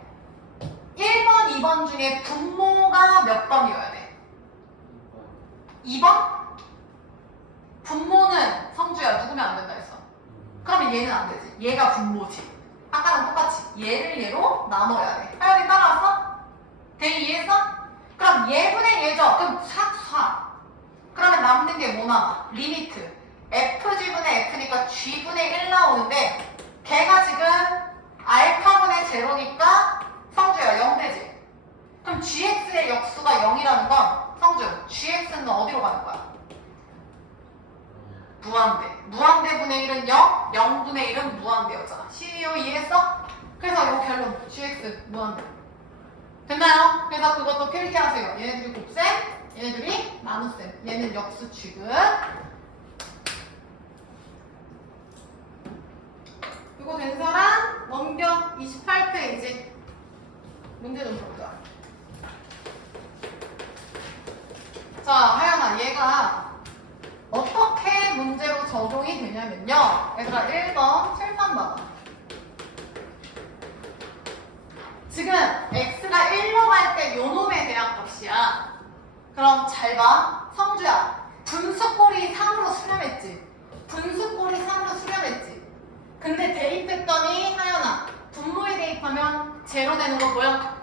1번, 2번 중에 분모가 몇 번이어야 돼? 2번? 분모는 성주야 누구면 안 된다 했어. 그러면 얘는 안 되지. 얘가 분모지. 아까랑 똑같이 얘를 얘로 나눠야 돼. 하연이 따라왔어? 대이 이해했어? 그럼 얘분의 얘죠. 그럼 삭. 그러면 남는 게 뭐 남아? 리미트 fg분의 f니까 g분의 1 나오는데 걔가 지금 알파분의 제로니까 성주야 0 되지. 그럼 gx의 역수가 0이라는 건 성주 gx는 어디로 가는 거야? 무한대. 무한대분의 1은 0, 0분의 1은 무한대였잖아. CEO 이해했어? 그래서 요 결론 gx 무한대. 됐나요? 그래서 그것도 필기하세요. 얘네들이 곱셈, 얘네들이 나눗셈, 얘는 역수 취급. 이거 된 사람 넘겨. 28페이지 문제 좀 볼까? 자, 하연아 얘가 어떻게 문제로 적용이 되냐면요. 얘들아 1번 칠판 봐봐. 지금 x가 1로 갈 때 요놈의 대학값이야. 그럼 잘 봐. 성주야. 분수꼴이 3으로 수렴했지. 분수꼴이 3으로 수렴했지. 근데 대입했더니 하연아. 분모에 대입하면 제로 되는 거 보여?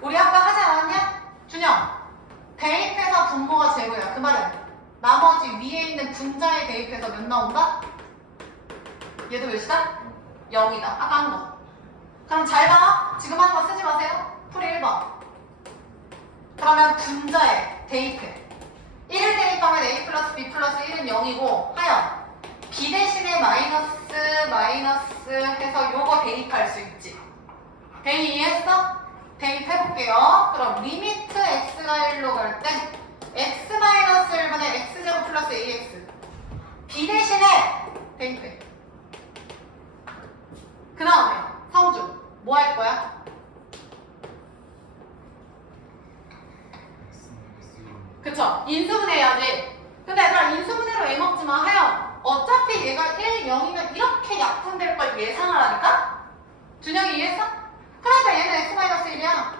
우리 아까 하지 않았냐? 준영. 대입해서 분모가 제로야. 그 말은 나머지 위에 있는 분자에 대입해서 몇 나온다? 얘도 몇이다? 0이다. 아까 한 거. 그럼 잘 봐. 지금 하는 거 쓰지 마세요. 풀이 1번. 그러면 분자에 대입해. 1을 대입하면 a 플러스 b 플러스 1은 0이고 하연 b 대신에 마이너스 해서 요거 대입할 수 있지. 대입 이해했어? 대입해볼게요. 그럼 리미트 x가 1로 갈 때 x 마이너스 1분의 x제곱 플러스 ax b 대신에 대입해. 그 다음에 성주 뭐 할 거야? 그쵸? 인수분해해야지. 근데 얘들아 인수분해로 애 먹지마. 하연 어차피 얘가 1, 0이면 이렇게 약분될 걸 예상하라니까? 준영이 이해했어? 그러니까 얘는 x-1이야.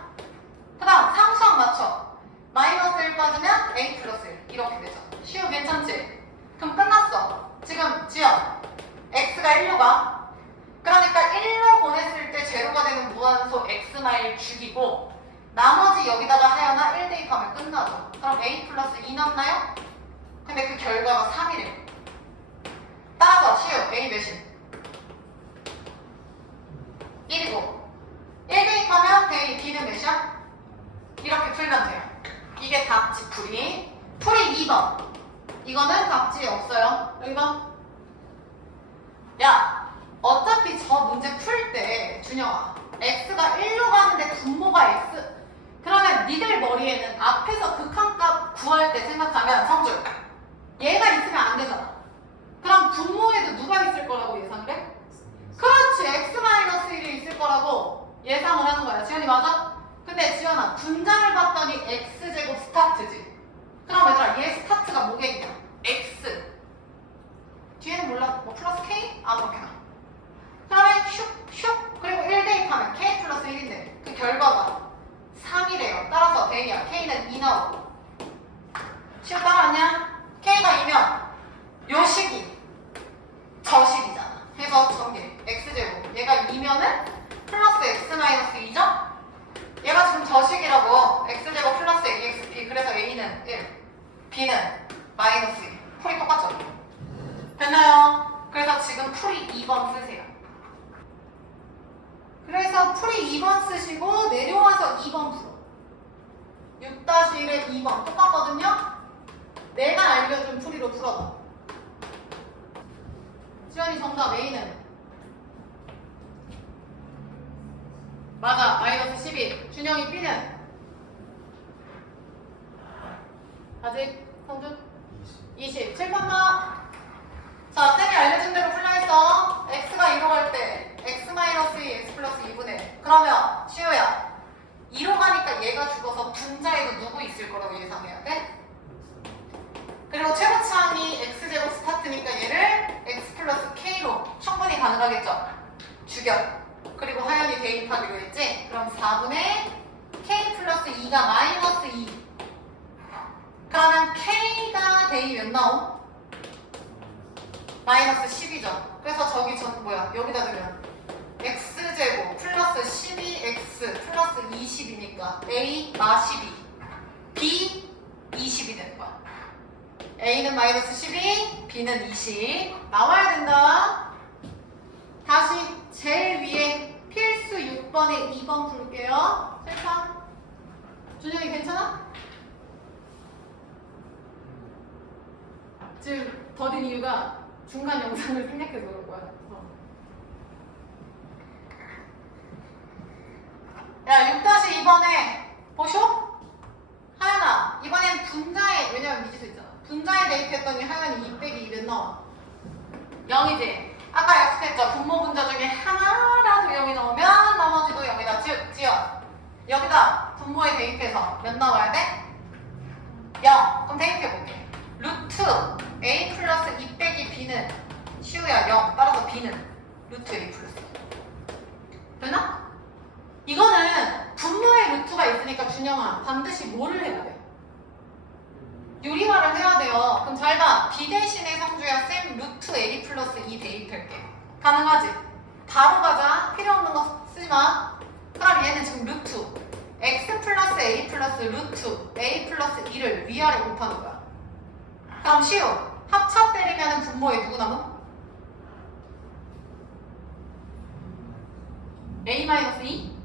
그 다음 상수항 맞춰. 마이너스 1 빠지면 a 플러스 1 이렇게 되죠. 쉬우 괜찮지? 그럼 끝났어. 지금 지연 x가 1로 가. 그러니까 1로 보냈을 때 제로가 되는 무한소 x마일 죽이고 나머지 여기다가 하연아 1 대입하면 끝나죠. 그럼 a 플러스 2 남나요? 근데 그 결과가 3이래. 따라서 쉬우 a 몇인? 1이고 1 대입하면 b는 몇이야? 이렇게 풀면 돼요. 이게 답지 풀이. 풀이 2번. 이거는 답지에 없어요. 여기 봐. 야, 어차피 저 문제 풀 때 준영아 x가 1로 가는데 분모가 x 그러면 니들 머리에는 앞에서 극한값 구할 때 생각하면 성줄 얘가 있으면 안 되잖아. 그럼 분모에도 누가 있을 거라고 예상을 해? 그렇지. x-1이 있을 거라고 예상을 하는 거야. 지연이 맞아? 근데 지연아 분자를 봤더니 x제곱 스타트지. 그럼 얘들아 얘 스타트가 뭐겠냐? x 뒤에는 몰라. 뭐 플러스 k? 아무렇게나. 그러면 슉슉 그리고 1 대입하면 k 플러스 1인데 그 결과가 3이래요. 따라서 A야. K는 2 나오고. 시우 따라왔냐? K가 2면 요 식이 저 식이잖아. 해서 정리. X제곱. 얘가 2면은 플러스 X 마이너스 2죠? 얘가 지금 저 식이라고. X제곱 플러스 AXB. 그래서 A는 1, B는 마이너스 2. 풀이 똑같죠? 됐나요? 그래서 지금 풀이 2번 쓰세요. 그래서 풀이 2번 쓰시고 내려와서 2번 풀어. 6-1에 2번 똑같거든요? 내가 알려준 풀이로 풀어봐. 지연이 정답 A는 맞아. 마이너스 12. 준영이 B는 아직 성준? 20. 7번만. 자, 쌤이 알려준 대로 풀려 있어. x가 2로 갈 때 x-2, x 플러스 2분의 1. 그러면 시우야 2로 가니까 얘가 죽어서 분자에도 누구 있을 거라고 예상해야 돼? 그리고 최고차항이 x제곱 스타트니까 얘를 x 플러스 k로 충분히 가능하겠죠? 죽여. 그리고 하연이 대입하기로 했지? 그럼 4분의 k 플러스 2가 마이너스 2. 그러면 k가 대입 몇 나옴? 마이너스 10이죠. 그래서 저기 전 뭐야? 여기다 두면 x제곱 플러스 12x 플러스 20이니까 a 마 12 b 20이 되는 거야. a는 마이너스 12 b는 20 나와야 된다. 다시 제일 위에 필수 6번에 2번 볼게요. 셀카 준영이 괜찮아? 지금 더딘 이유가 중간 영상을 생략해서 그런 거야. 야, 6-2번에 보쇼? 하연아, 이번엔 분자에, 왜냐면 미지수 있잖아. 분자에 대입했더니 하연이 2 빼기 2몇 나와? 0이지? 아까 약속했죠? 분모 분자 중에 하나라도 0이 나오면 나머지도 0이다. 지연, 여기다 분모에 대입해서 몇 나와야 돼? 0. 그럼 대입해볼게. 루트 a 플러스 2 빼기 b는 시우야 0. 따라서 b는 루트 a 플러스 2. 되나? 이거는 분모의 루트가 있으니까 준영아 반드시 뭐를 해야 돼? 유리화를 해야 돼요. 그럼 잘 봐. b 대신에 성주야 쌤 루트 a 플러스 2 대입할게. 가능하지? 바로 가자. 필요 없는 거 쓰지 마. 그럼 얘는 지금 루트 x 플러스 a 플러스 루트 a 플러스 2를 위아래 곱하는 거야. 그럼 시우 합차 때리면 분모에 누구 남음? a 마이너스 2?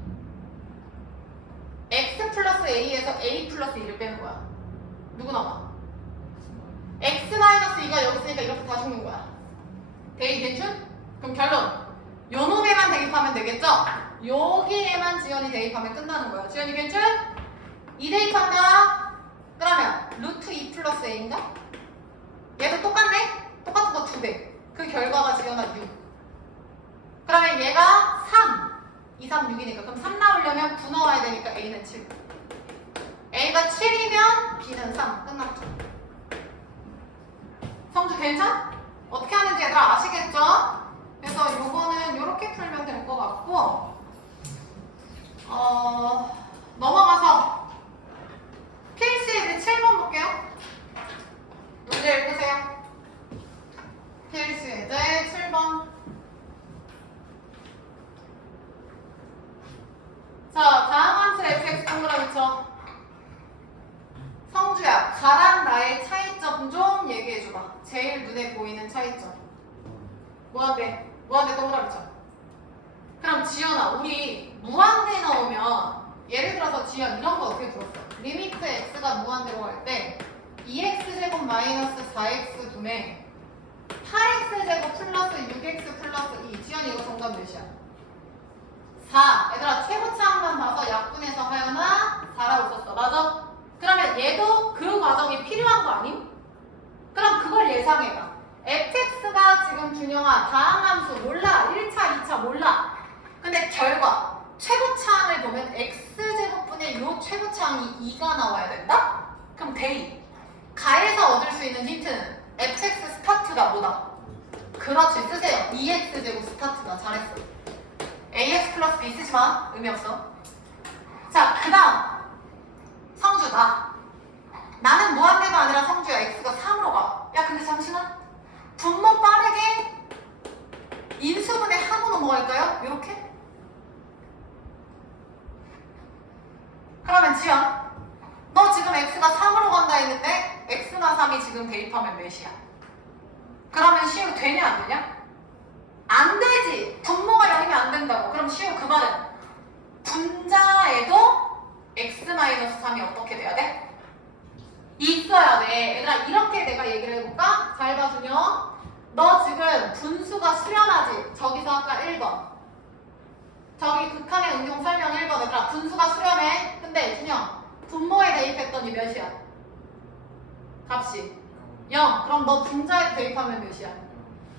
x 플러스 a에서 a 플러스 2를 빼는 거야. 누구 남아? x 마이너스 2가 여기 있으니까 이렇게 다 죽는 거야. 대입 괜춘? 그럼 결론 요 놈에만 대입하면 되겠죠? 여기에만 지연이 대입하면 끝나는 거야. 지연이 괜춘? 2 대입한다. 그러면 루트 2 플러스 a인가? 얘도 똑같네? 똑같은 거 2배. 그 결과가 지연아 6. 그러면 얘가 3. 2, 3, 6이니까 그럼 3 나오려면 9 나와야 되니까 a는 7. a가 7이면 b는 3. 끝났죠. 성주 괜찮? 어떻게 하는지 얘들아 아시겠죠? 그래서 요거는 요렇게 풀면 될 것 같고 넘어가서 필수 예제 7번 볼게요. 문제 읽으세요. 필수 예제 7번. 자, 다음 함수 fx 동그라미 쳐. 성주야, 가랑 나의 차이점 좀 얘기해줘봐. 제일 눈에 보이는 차이점. 무한대 동그라미 쳐. 그럼 지연아, 우리 무한대 나오면 예를 들어서 지연 이런 거 어떻게 풀었어? 리미트 x가 무한대로 갈 때 2x제곱 마이너스 4x 분의 8x제곱 플러스 6x 플러스 2. 지연이 이거 정답 몇이야? 4. 얘들아 최고차항만 봐서 약분해서 하여나 4라고 썼어. 맞아? 그러면 얘도 그 과정이 필요한 거 아님? 그럼 그걸 예상해봐. fx가 지금 준영아 다항함수 몰라. 1차, 2차 몰라. 근데 결과 최고차항을 보면 x제곱분의 요 최고차항이 2가 나와야 된다? 그럼 대입. 가에서 얻을 수 있는 힌트는 fx 스타트가 뭐다? 그렇지, 쓰세요. 2x제곱 스타트다. 잘했어. ax 플러스 b 쓰지 마. 의미 없어. 자, 그 다음 성주 나는 무한대가 아니라 성주야 x가 3으로 가. 야 근데 잠시만, 분모 빠르게 인수분해 하고 넘어갈까요? 이렇게? 그러면 지연 너 지금 x가 3으로 간다 했는데 x나 3이 지금 대입하면 몇이야? 그러면 시우 되냐 안 되냐? 안 되지. 분모가 0이면 안 된다고. 그럼 시우 그 말은 분자에도 x-3이 어떻게 돼야 돼? 있어야 돼. 얘들아 이렇게 내가 얘기를 해볼까? 잘 봐 준영. 너 지금 분수가 수렴하지? 저기서 아까 1번 저기 극한의 응용 설명 1번. 얘들아 분수가 수렴해. 근데 준영 분모에 대입했더니 몇이야? 값이 0. 그럼 너 분자에 대입하면 몇이야?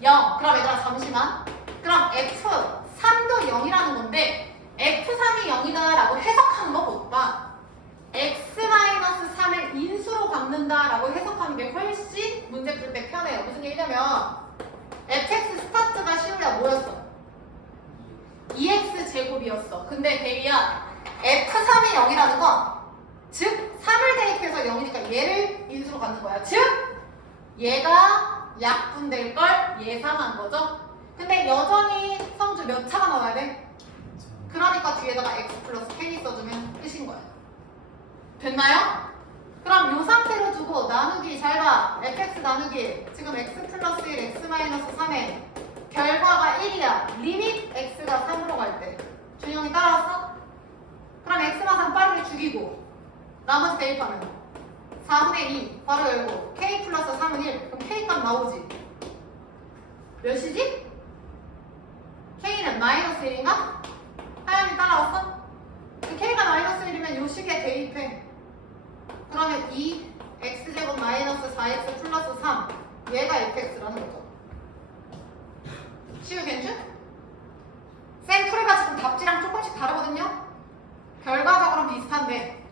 0. 그럼 얘들아 잠시만. 그럼 F3도 0이라는 건데 F3이 0이다 라고 해석하는 것보다 X-3을 인수로 갖는다 라고 해석하는 게 훨씬 문제 풀 때 편해요. 무슨 얘기냐면 fx 스타트가 시우야 뭐였어? 2x 제곱이었어. 근데 대리야 F3이 0이라는 건 즉 3을 대입해서 0이니까 얘를 인수로 갖는 거야. 즉 얘가 약분될 걸 예상한 거죠. 근데 여전히 성주 몇 차가 나와야 돼? 그러니까 뒤에다가 x 플러스 k 써주면 끝인 거야. 됐나요? 그럼 요 상태로 두고 나누기 잘 봐. fx 나누기 지금 x 플러스 1 x 마이너스 3의 결과가 1이야. 리밋 x가 3으로 갈 때. 준영이 따라왔어? 그럼 x만 3 빠르게 죽이고 나머지 대입하면 4분의 2 바로 열고 k 플러스 3은 1. 그럼 k 값 나오지. 몇이지? k는 마이너스 1인가? 하연이 따라왔어? k가 마이너스 1이면 요 식에 대입해. 그러면 2 x제곱 마이너스 4x 플러스 3 얘가 fx라는 거죠. 시우 괜찮? 쌤 풀이가 지금 답지랑 조금씩 다르거든요? 결과적으로는 비슷한데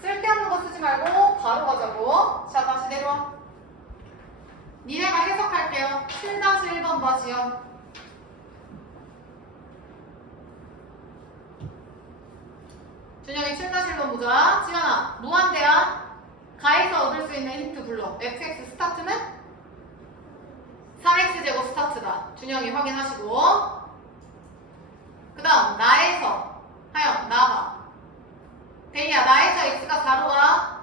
쓸데없는 거 쓰지 말고 바로 가자고. 자 다시 내려와. 니네가 해석할게요. 7-1번 봐, 지연. 준영이 7-1번 보자. 지연아, 무한대야. 가에서 얻을 수 있는 힌트 불러. fx 스타트는? 3x제곱 스타트다. 준영이 확인하시고. 그 다음 나에서 하영 나가. 대희야, 나에서 x가 4로 가.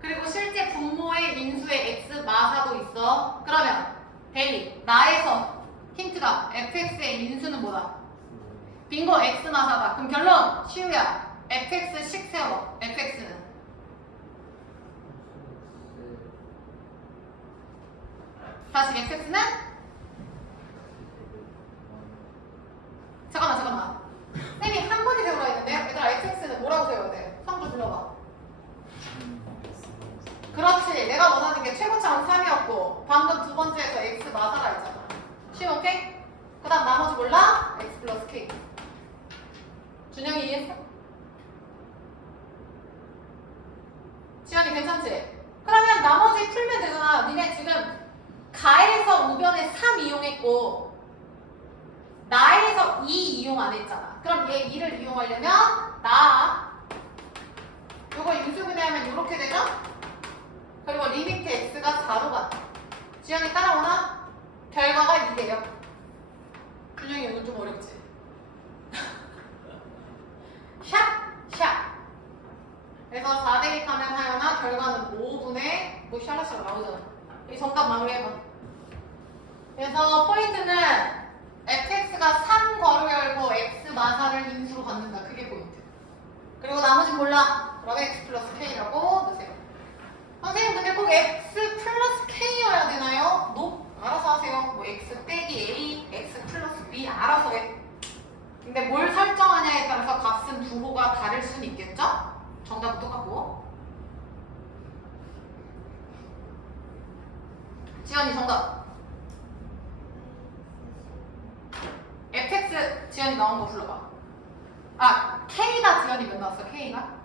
그리고 실제 분모의 인수의 x 마사도 있어. 그러면 대희, 나에서 힌트가 fx의 인수는 뭐다? 빙고 x 마사다. 그럼 결론 시우야, fx씩 세워. fx는 다시 fx는? 잠깐만. 쌤이 한 번이 세우라 했는데 얘들아, fx는 뭐라고 세워야 돼? 성조 불러봐. 그렇지. 내가 원하는 게 최고차는 3이었고 방금 두 번째에서 x 마사라 했잖아. 쉬워, 오케이? 그 다음 나머지 몰라? x 플러스 k. 준영이 이해했어? 지연이 괜찮지? 그러면 나머지 풀면 되잖아. 니네 지금 가에서 우변에 3 이용했고 나에서 2 이용 안 했잖아. 그럼 얘 2를 이용하려면 나 요거 인수분해하면 이렇게 되죠? 그리고 리미트 x가 4로 가. 지연이 따라오나? 결과가 2돼요. 준영이 이건 좀 어렵지? 샵. 그래서 4 대입하면 하여나 결과는 5분의 뭐 샬라샬라 나오잖아. 이 정답 마무리해봐. 그래서 포인트는 fx가 3 괄호 열고 x 마사를 인수로 갖는다. 그게 포인트. 그리고 나머지 몰라. 그럼 x 플러스 k라고 넣으세요. 선생님 근데 꼭 x 플러스 k여야 되나요? 알아서 하세요. 뭐 x 빼기 a, x 플러스 b 알아서 해. 근데 뭘 설정하냐에 따라서 값은 두호가 다를 수는 있겠죠? 정답은 똑같고. 지연이 정답. fx 지연이 나온 거 불러봐. 아, k가 지연이 몇 나왔어? k가?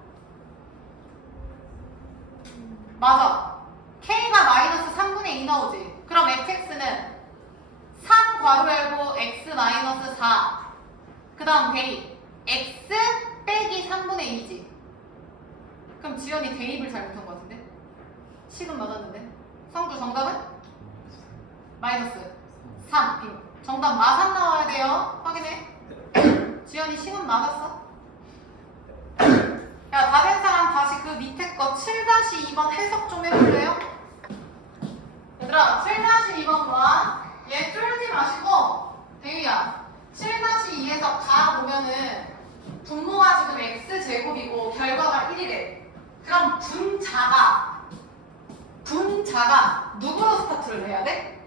맞아. k가 마이너스 3분의 2 나오지. 그럼 fx는 3 괄호 열고 x 마이너스 4. 그 다음 대입. x 빼기 3분의 2지. 그럼 지연이 대입을 잘못한 것 같은데? 식은 맞았는데? 성주 정답은? 마이너스 3. 빙. 정답 마삼 나와야 돼요. 확인해. 지연이 식은 맞았어? 야, 다 된 사람 다시 그 밑에 거 7-2번 해석 좀 해볼래요? 얘들아, 7-2번 봐. 얘 쫄지 마시고, 대휘야, 7-2에서 가 보면은 분모가 지금 x제곱이고 결과가 1이래. 그럼 분자가 누구로 스타트를 해야 돼?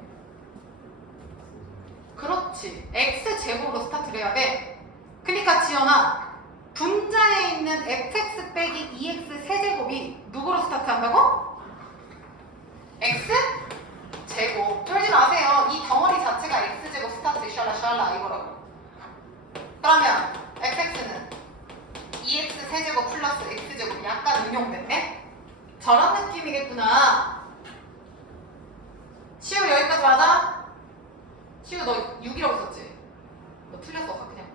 그렇지. x제곱으로 스타트를 해야 돼. 그러니까 지연아, 분자에 있는 fx 빼기 2x 세제곱이 누구로 스타트한다고? x제곱. 쫄지 마세요. 이 덩어리 자체가 x제곱 스타트 샬라 이거라고. 그러면 fx는 2x 세제곱 플러스 x제곱 약간 응용됐네? 저런 느낌이겠구나. 시우 여기까지 맞아? 시우 너 6이라고 썼지? 너 틀렸어 그냥.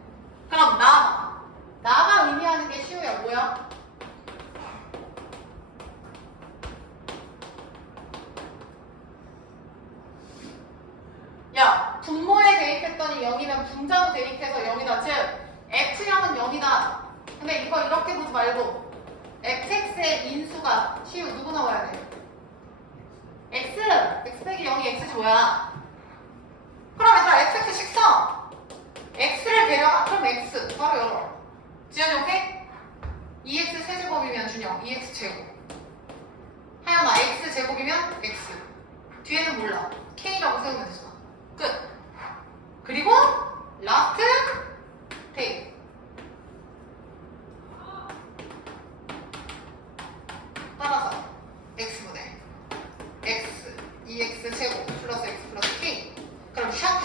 그럼 나가 의미하는 게 시우야 뭐야? 야, 분모에 대입했더니 0이면 분자로 대입해서 0이다. 즉 f형은 0이다. 근데 이거 이렇게 보지 말고 fx의 인수가 시우 누구 나와야 돼? x 빼기 0이 x지 뭐야? 그럼 얘들아 fx 식성 x를 데려가. 그럼 x 바로 열어. 지연이 오케이? 2x 세제곱이면 준영 2x 제곱. 하연아 x 제곱이면 x. 뒤에는 몰라. k라고 세우면 되잖아. 끝. 그리고 라스트 테이프. 따라서 x분의 x 2x 제곱 플러스 x 플러스 k. 그럼 샵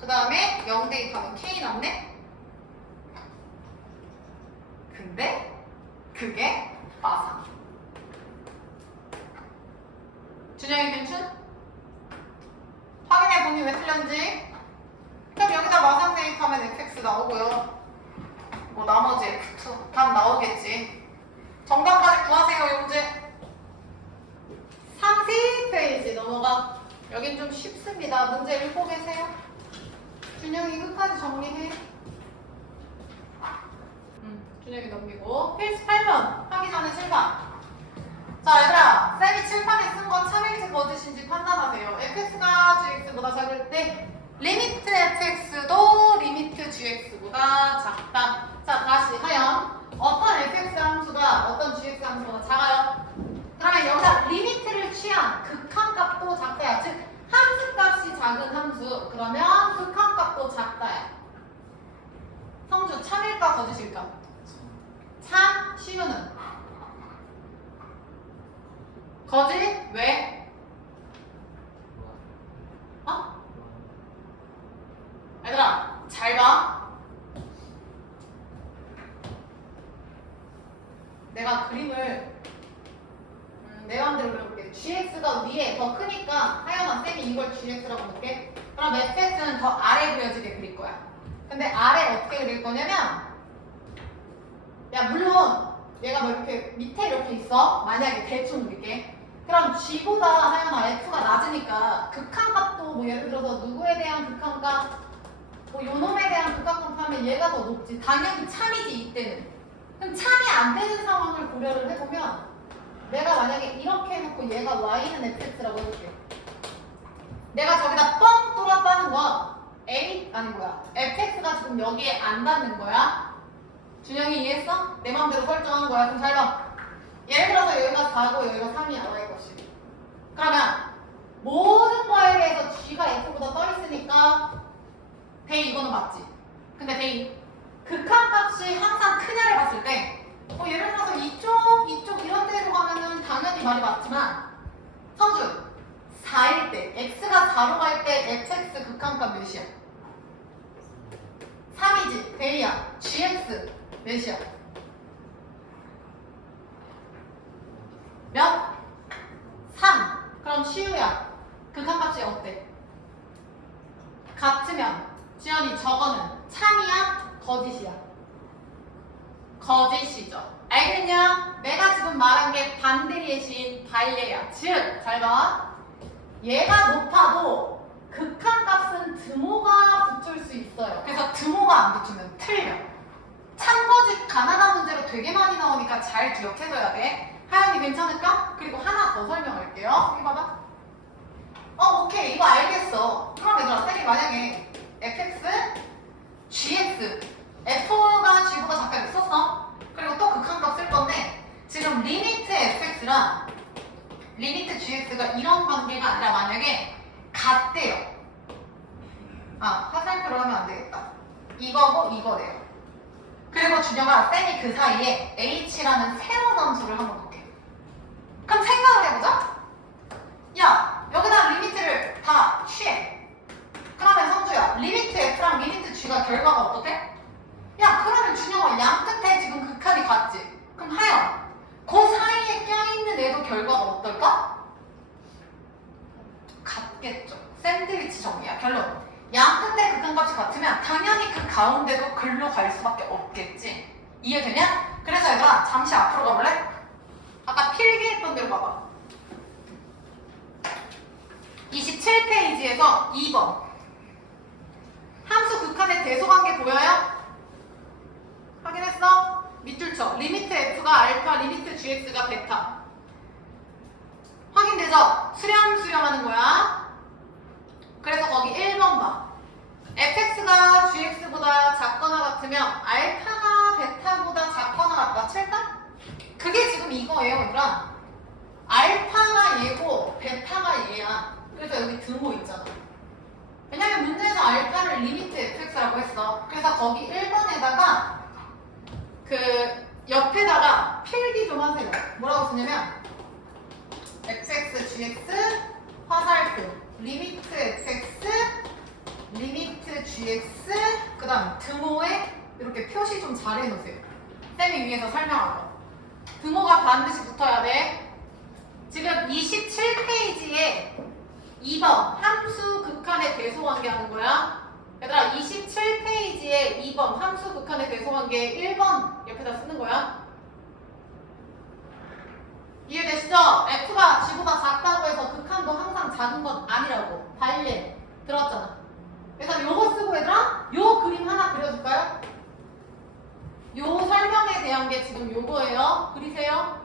그 다음에 0 대입하면 k 남네. 근데 그게 마상. 준영이 괜춘? 이미 왜 틀렸는지. 그럼 여기다 마상 대입하면 fx 나오고요. 뭐 나머지 f2 답 나오겠지. 정답까지 구하세요. 이 문제 30페이지 넘어가. 여긴 좀 쉽습니다. 문제 읽고 계세요. 준영이 끝까지 정리해. 준영이 넘기고 필수 8번 하기 전에 7번. 자 얘들아, 쌤이 칠판에 쓴 건 참일지 거짓인지 판단하세요. fx가 gx보다 작을 때 리미트 fx도 리미트 gx보다 작다. 자 다시 하연, 어떤 fx 함수가 어떤 gx 함수보다 작아요? 그러면 여기다 리미트를 취한 극한값도 작다야. 즉 함수값이 작은 함수, 그러면 극한값도 작다야. 성주 참일까 거짓일까? 참. 시우는 거짓? 왜? 어? 얘들아 잘 봐. 내가 그림을 내 맘대로 그려볼게. gx가 위에 더 크니까 하연아 쌤이 이걸 gx라고 볼게. 그럼 fx는 더 아래 그려지게 그릴 거야. 근데 아래 어떻게 그릴 거냐면, 야 물론 얘가 뭐 이렇게 밑에 이렇게 있어. 만약에 대충 그릴게. 그럼 g보다 하연아 f가 낮으니까 극한값도 뭐 예를 들어서 누구에 대한 극한값, 뭐 요놈에 대한 극한값 하면 얘가 더 높지. 당연히 참이지 이때는. 그럼 참이 안 되는 상황을 고려를 해보면, 내가 만약에 이렇게 해놓고 얘가 y는 fx라고 해볼게요. 내가 저기다 뻥 뚫었다는 건 a 아니 뭐야 fx가 지금 여기에 안 닿는 거야. 준영이 이해했어? 내 마음대로 설정한 거야. 그럼 잘 봐. 예를 들어서 여기가 4고 여기가 3이야. y의 값이. 그러면 모든 거에 대해서 g가 f보다 떠 있으니까 대이 이거는 맞지. 근데 대이 극한값이 항상 크냐를 봤을 때, 예를 들어서 이쪽 이런 데로 가면은 당연히 말이 맞지만, 성주 4일 때 x가 4로 갈 때 fx 극한값 몇이야? 3이지. 대이야. gx 몇이야? 몇? 3. 그럼 시우야 극한값이 어때? 같으면 지연이 저거는 참이야? 거짓이야? 거짓이죠. 알겠냐? 내가 지금 말한 게 반대리의 시인 반례야. 즉, 잘 봐. 얘가 높아도 극한값은 드모가 붙을 수 있어요. 그래서 드모가 안 붙으면 틀려. 참거짓 가나다 문제로 되게 많이 나오니까 잘 기억해둬야 돼. 하연이 괜찮을까? 그리고 하나 더 설명할게요. 여기 봐봐. 오케이. 이거 알겠어. 그럼 얘들아, 쌤이 만약에 fx, gx, f가 g보다 작다고 썼어. 그리고 또 극한값 쓸 건데, 지금 리미트 fx랑 리미트 gx가 이런 관계가 아니라 만약에 같대요. 화살표로 하면 안 되겠다. 이거고 이거래요. 그리고 준영아, 쌤이 그 사이에 h라는 새로운 함수를 한번 볼게. 그럼 생각을 해보자. 야, 여기다 리미트를 다 취해. 그러면 성주야, 리미트 f랑 리미트 g가 결과가 어떻게? 야, 그러면 준영아, 양 끝에 지금 극한이 같지? 그럼 하연, 그 사이에 껴있는 애도 결과가 어떨까? 같겠죠. 샌드위치 정리야. 결론. 양 끝에 극한값이 같으면 당연히 그 가운데도 글로 갈 수밖에 없겠지. 이해되냐? 그래서 얘들아, 잠시 앞으로 가볼래? 아까 필기했던 대로 봐봐. 27페이지에서 2번. 함수 극한의 대소관계 보여요? 확인했어? 밑줄 쳐. 리미트 f가 알파, 리미트 gx가 베타. 확인되죠? 수렴 하는 거야. 그래서 거기 1번 봐. fx가 gx보다 작거나 같으면 알파가 베타보다 작거나 같다. 칠까? 그게 지금 이거예요, 얘들아. 알파가 얘고 베타가 얘야. 그래서 여기 드모 있잖아. 왜냐면 문제에서 알파를 리미트 fx라고 했어. 그래서 거기 1번에다가 그 옆에다가 필기 좀 하세요. 뭐라고 쓰냐면 fx, gx, 화살표, 리미트 fx, 리미트 gx, 그 다음 드모에 이렇게 표시 좀 잘 해놓으세요. 쌤이 위에서 설명한 거. 드모가 반드시 붙어야 돼. 지금 27페이지에 2번 함수 극한의 대소관계 하는 거야. 얘들아 27페이지에 2번 함수 극한의 대소관계 1번 옆에다 쓰는 거야. 이해되시죠? F가 G보다 작다고 해서 극한도 항상 작은 건 아니라고. 발리 들었잖아. 그래서 요거 쓰고 얘들아 요 그림 하나 그려줄까요? 요 설명에 대한 게 지금 요거예요. 그리세요.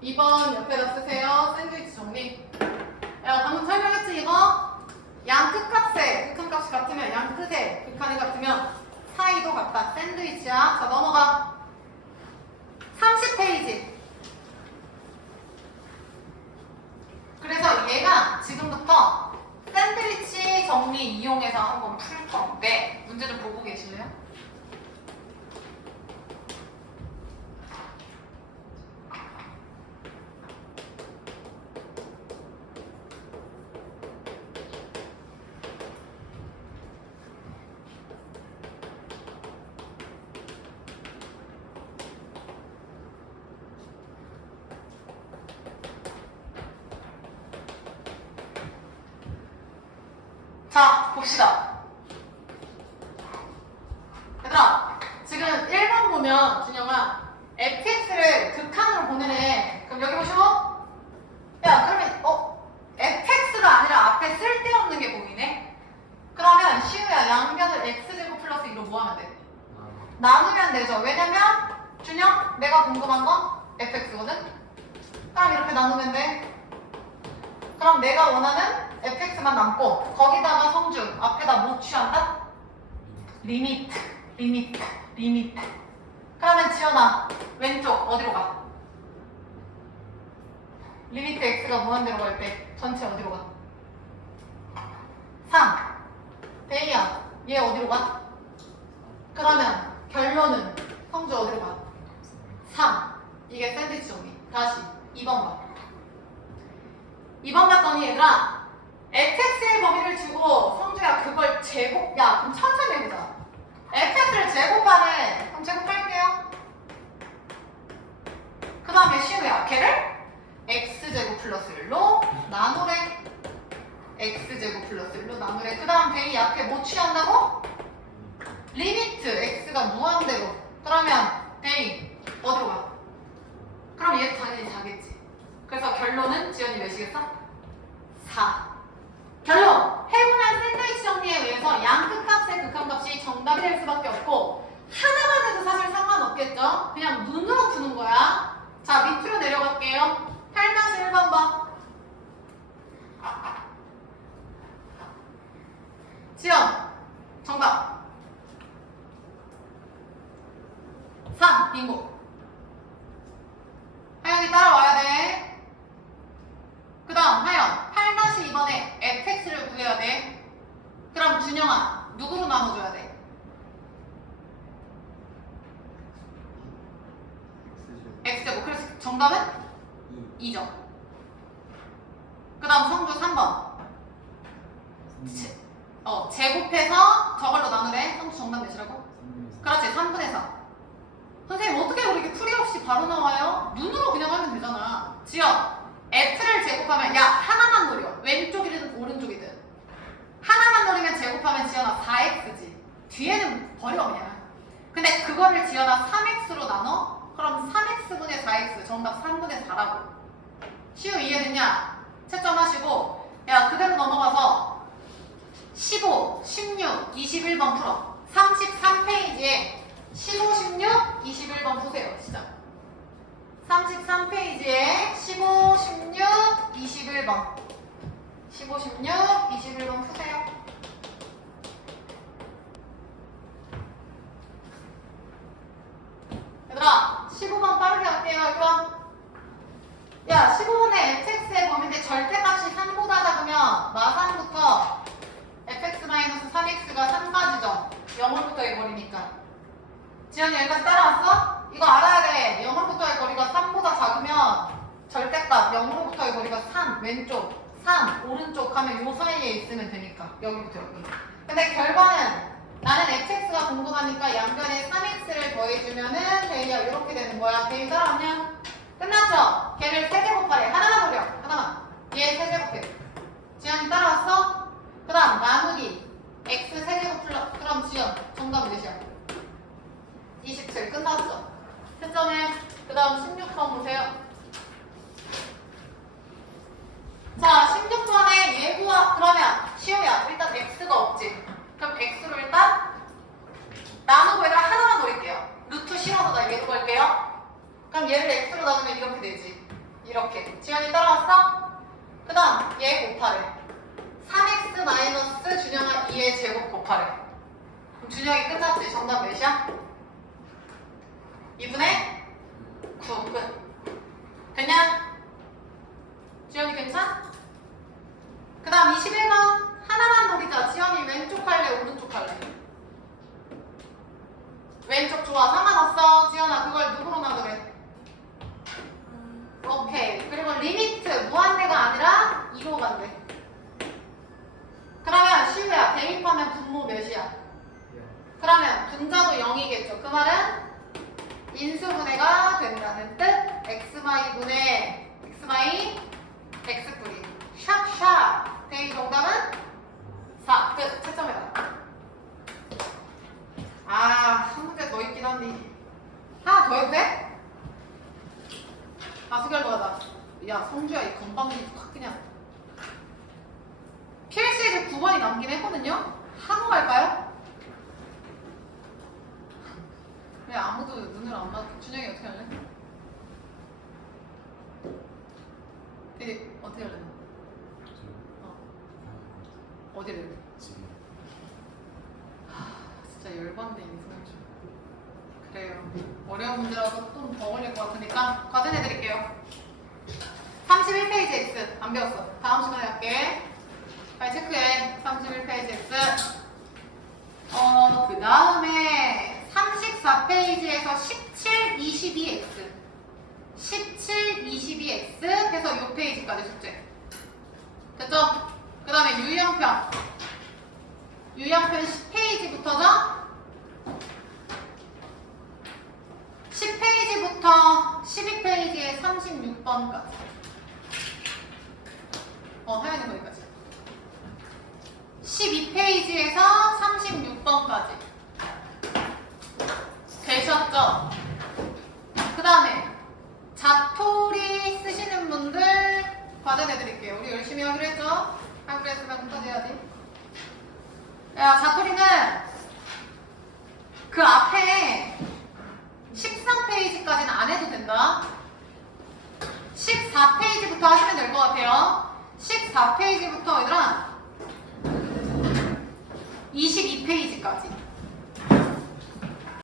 2번 옆에다 쓰세요. 샌드위치 정리. 야 방금 설명했지 이거? 양 끝값에 극한값이 같으면 양 끝에 극한이 같으면 사이도 같다. 샌드위치야. 자 넘어가. 30페이지. 그래서 얘가 지금부터 샌드위치 정리 이용해서 한번 풀 건데 문제 좀 보고 계실래요? 자, 봅시다. 얘들아, 지금 1번 보면 준영아 fx를 극한으로 보내네. 그럼 여기 보시고 야, 그러면 fx가 아니라 앞에 쓸데없는 게 보이네? 그러면 시우야, 양변을 x제곱 플러스 2로 뭐 하면 돼? 나누면 되죠. 왜냐면 준영, 내가 궁금한 건 fx거든? 그럼 이렇게 나누면 돼. 그럼 내가 원하는 fx만 남고 거기다가 성주 앞에다 뭐 취한다? 리미트. 그러면 지연아 왼쪽 어디로 가? 리미트 x가 무한대로 갈 때 전체 어디로 가? 3. 베이야 얘 어디로 가? 그러면 결론은 성주 어디로 가? 3. 이게 샌드위치 정리. 다시 2번 봐. 2번 봤더니 얘들아 fx의 범위를 주고 성주야 그걸 제곱 야 그럼 천천히 해보자. fx를 제곱하네. 그럼 제곱할게요. 그 다음에 시우야 걔를 x제곱 플러스 1로 나누래. x제곱 플러스 1로 나누래. 그 다음 베이 앞에 뭐 취한다고? 리미트 x가 무한대로. 그러면 베이 어디로 가? 그럼 얘 당연히 자겠지. 그래서 결론은 지연이 몇이겠어? 4. 결론! 해분한 샌드위치 정리에 의해서 양 끝값의 극한값이 정답이 될 수밖에 없고 하나만 해도 사실 상관없겠죠? 그냥 눈으로 푸는 거야. 자, 밑으로 내려갈게요. 8-1번 봐. 지연, 정답. 3, 빙고. 하연이 따라와야 돼. 그 다음 하연 8-2번에 fx를 구해야 돼. 그럼 준영아 누구로 나눠줘야 돼? x제곱. 그래서 정답은 2죠. 그 다음 성주 3번 제곱해서 저걸로 나누래. 성주 정답 몇이라고? 그렇지 3분의 4. 선생님 어떻게 그렇게 풀이 없이 바로 나와요? 눈으로 그냥 하면 되잖아. 지연 f를 제곱하면 야 하나만 노려. 왼쪽이든 오른쪽이든 하나만 노리면 제곱하면 지연아 4x지. 뒤에는 버려 그냥. 근데 그거를 지연아 3x로 나눠? 그럼 3x분의 4x 정답 3분의 4라고. 시우 이해됐냐? 채점하시고 야 그대로 넘어가서 15, 16, 21번 풀어. 33페이지에 15, 16, 21번 푸세요. 시작. 33페이지에 15, 16, 21번 15, 16, 21번 푸세요. 얘들아 15번 빠르게 할게요. 여기 봐. 야 15번에 fx의 범위인데 절대값이 3보다 작으면 마상부터 fx-3x가 3가지점 0으로부터의 거리니까. 지연이 여기까지 따라왔어? 이거 알아야 돼. 0으로부터의 거리가 3보다 작으면 절대값 0으로부터의 거리가 3 왼쪽 3 오른쪽 하면 요 사이에 있으면 되니까 여기부터 여기. 근데 결과는 나는 fx가 궁금하니까 양변에 3x를 더해주면은 데이야 이렇게 되는 거야. 데이 따라왔냐? 끝났죠? 걔를 세제곱하래. 하나만 노려. 하나만. 얘 세제곱해. 점 얘 곱하래. 3x 마이너스 준영아 2의 제곱 곱하래. 그럼 준영이 끝났지? 정답 몇이야? 2분의 9. 끝. 됐냐? 지연이 괜찮아? 그 다음 21번 하나만 노리자. 지연이 왼쪽 할래? 오른쪽 할래? 왼쪽 좋아. 상관없어. 지연아 그걸 누구로 나누래? 오케이. 그리고 리미트 무한대가 아니라 2로 간대. 그러면 시우야 대입하면 분모 몇이야? 그러면 분자도 0이겠죠. 그 말은 인수분해가 된다는 뜻. x마이분의 x마이 x분이 샵샵. 대입 정답은 4. 끝. 채점해라. 한 문제 더 있긴 한데 하나 더 해도 돼? 다수결도 하자. 야 성주야 이 건방지 확 그냥. PLC에 9번이 남긴 했거든요. 한우 할까요? 왜 아무도 눈을 안 맞? 준영이 어떻게 할래? 어떻게 할래? 어디를? 지금 진짜 열받네 인수공주. 그래요. 어려운 문제라서 좀 더 걸릴 것 같으니까 과제 내드릴게요. 31페이지 X 안 배웠어. 다음 시간에 할게. 빨리 체크해. 31페이지 X. 그 다음에 34페이지에서 17, 22X 17, 22X 해서 이 페이지까지 숙제. 됐죠? 그 다음에 유형편 10페이지부터죠? 10페이지부터 12페이지에 36번까지. 하연이 거기까지. 12페이지에서 36번까지. 되셨죠? 그 다음에 자토리 쓰시는 분들 과제 내드릴게요. 우리 열심히 하기로 했죠? 하기로 했으면 끝까지 해야지. 야, 자토리는 그 앞에 13페이지까지는 안 해도 된다. 14페이지부터 하시면 될 것 같아요. 14페이지부터 얘들아 22페이지까지.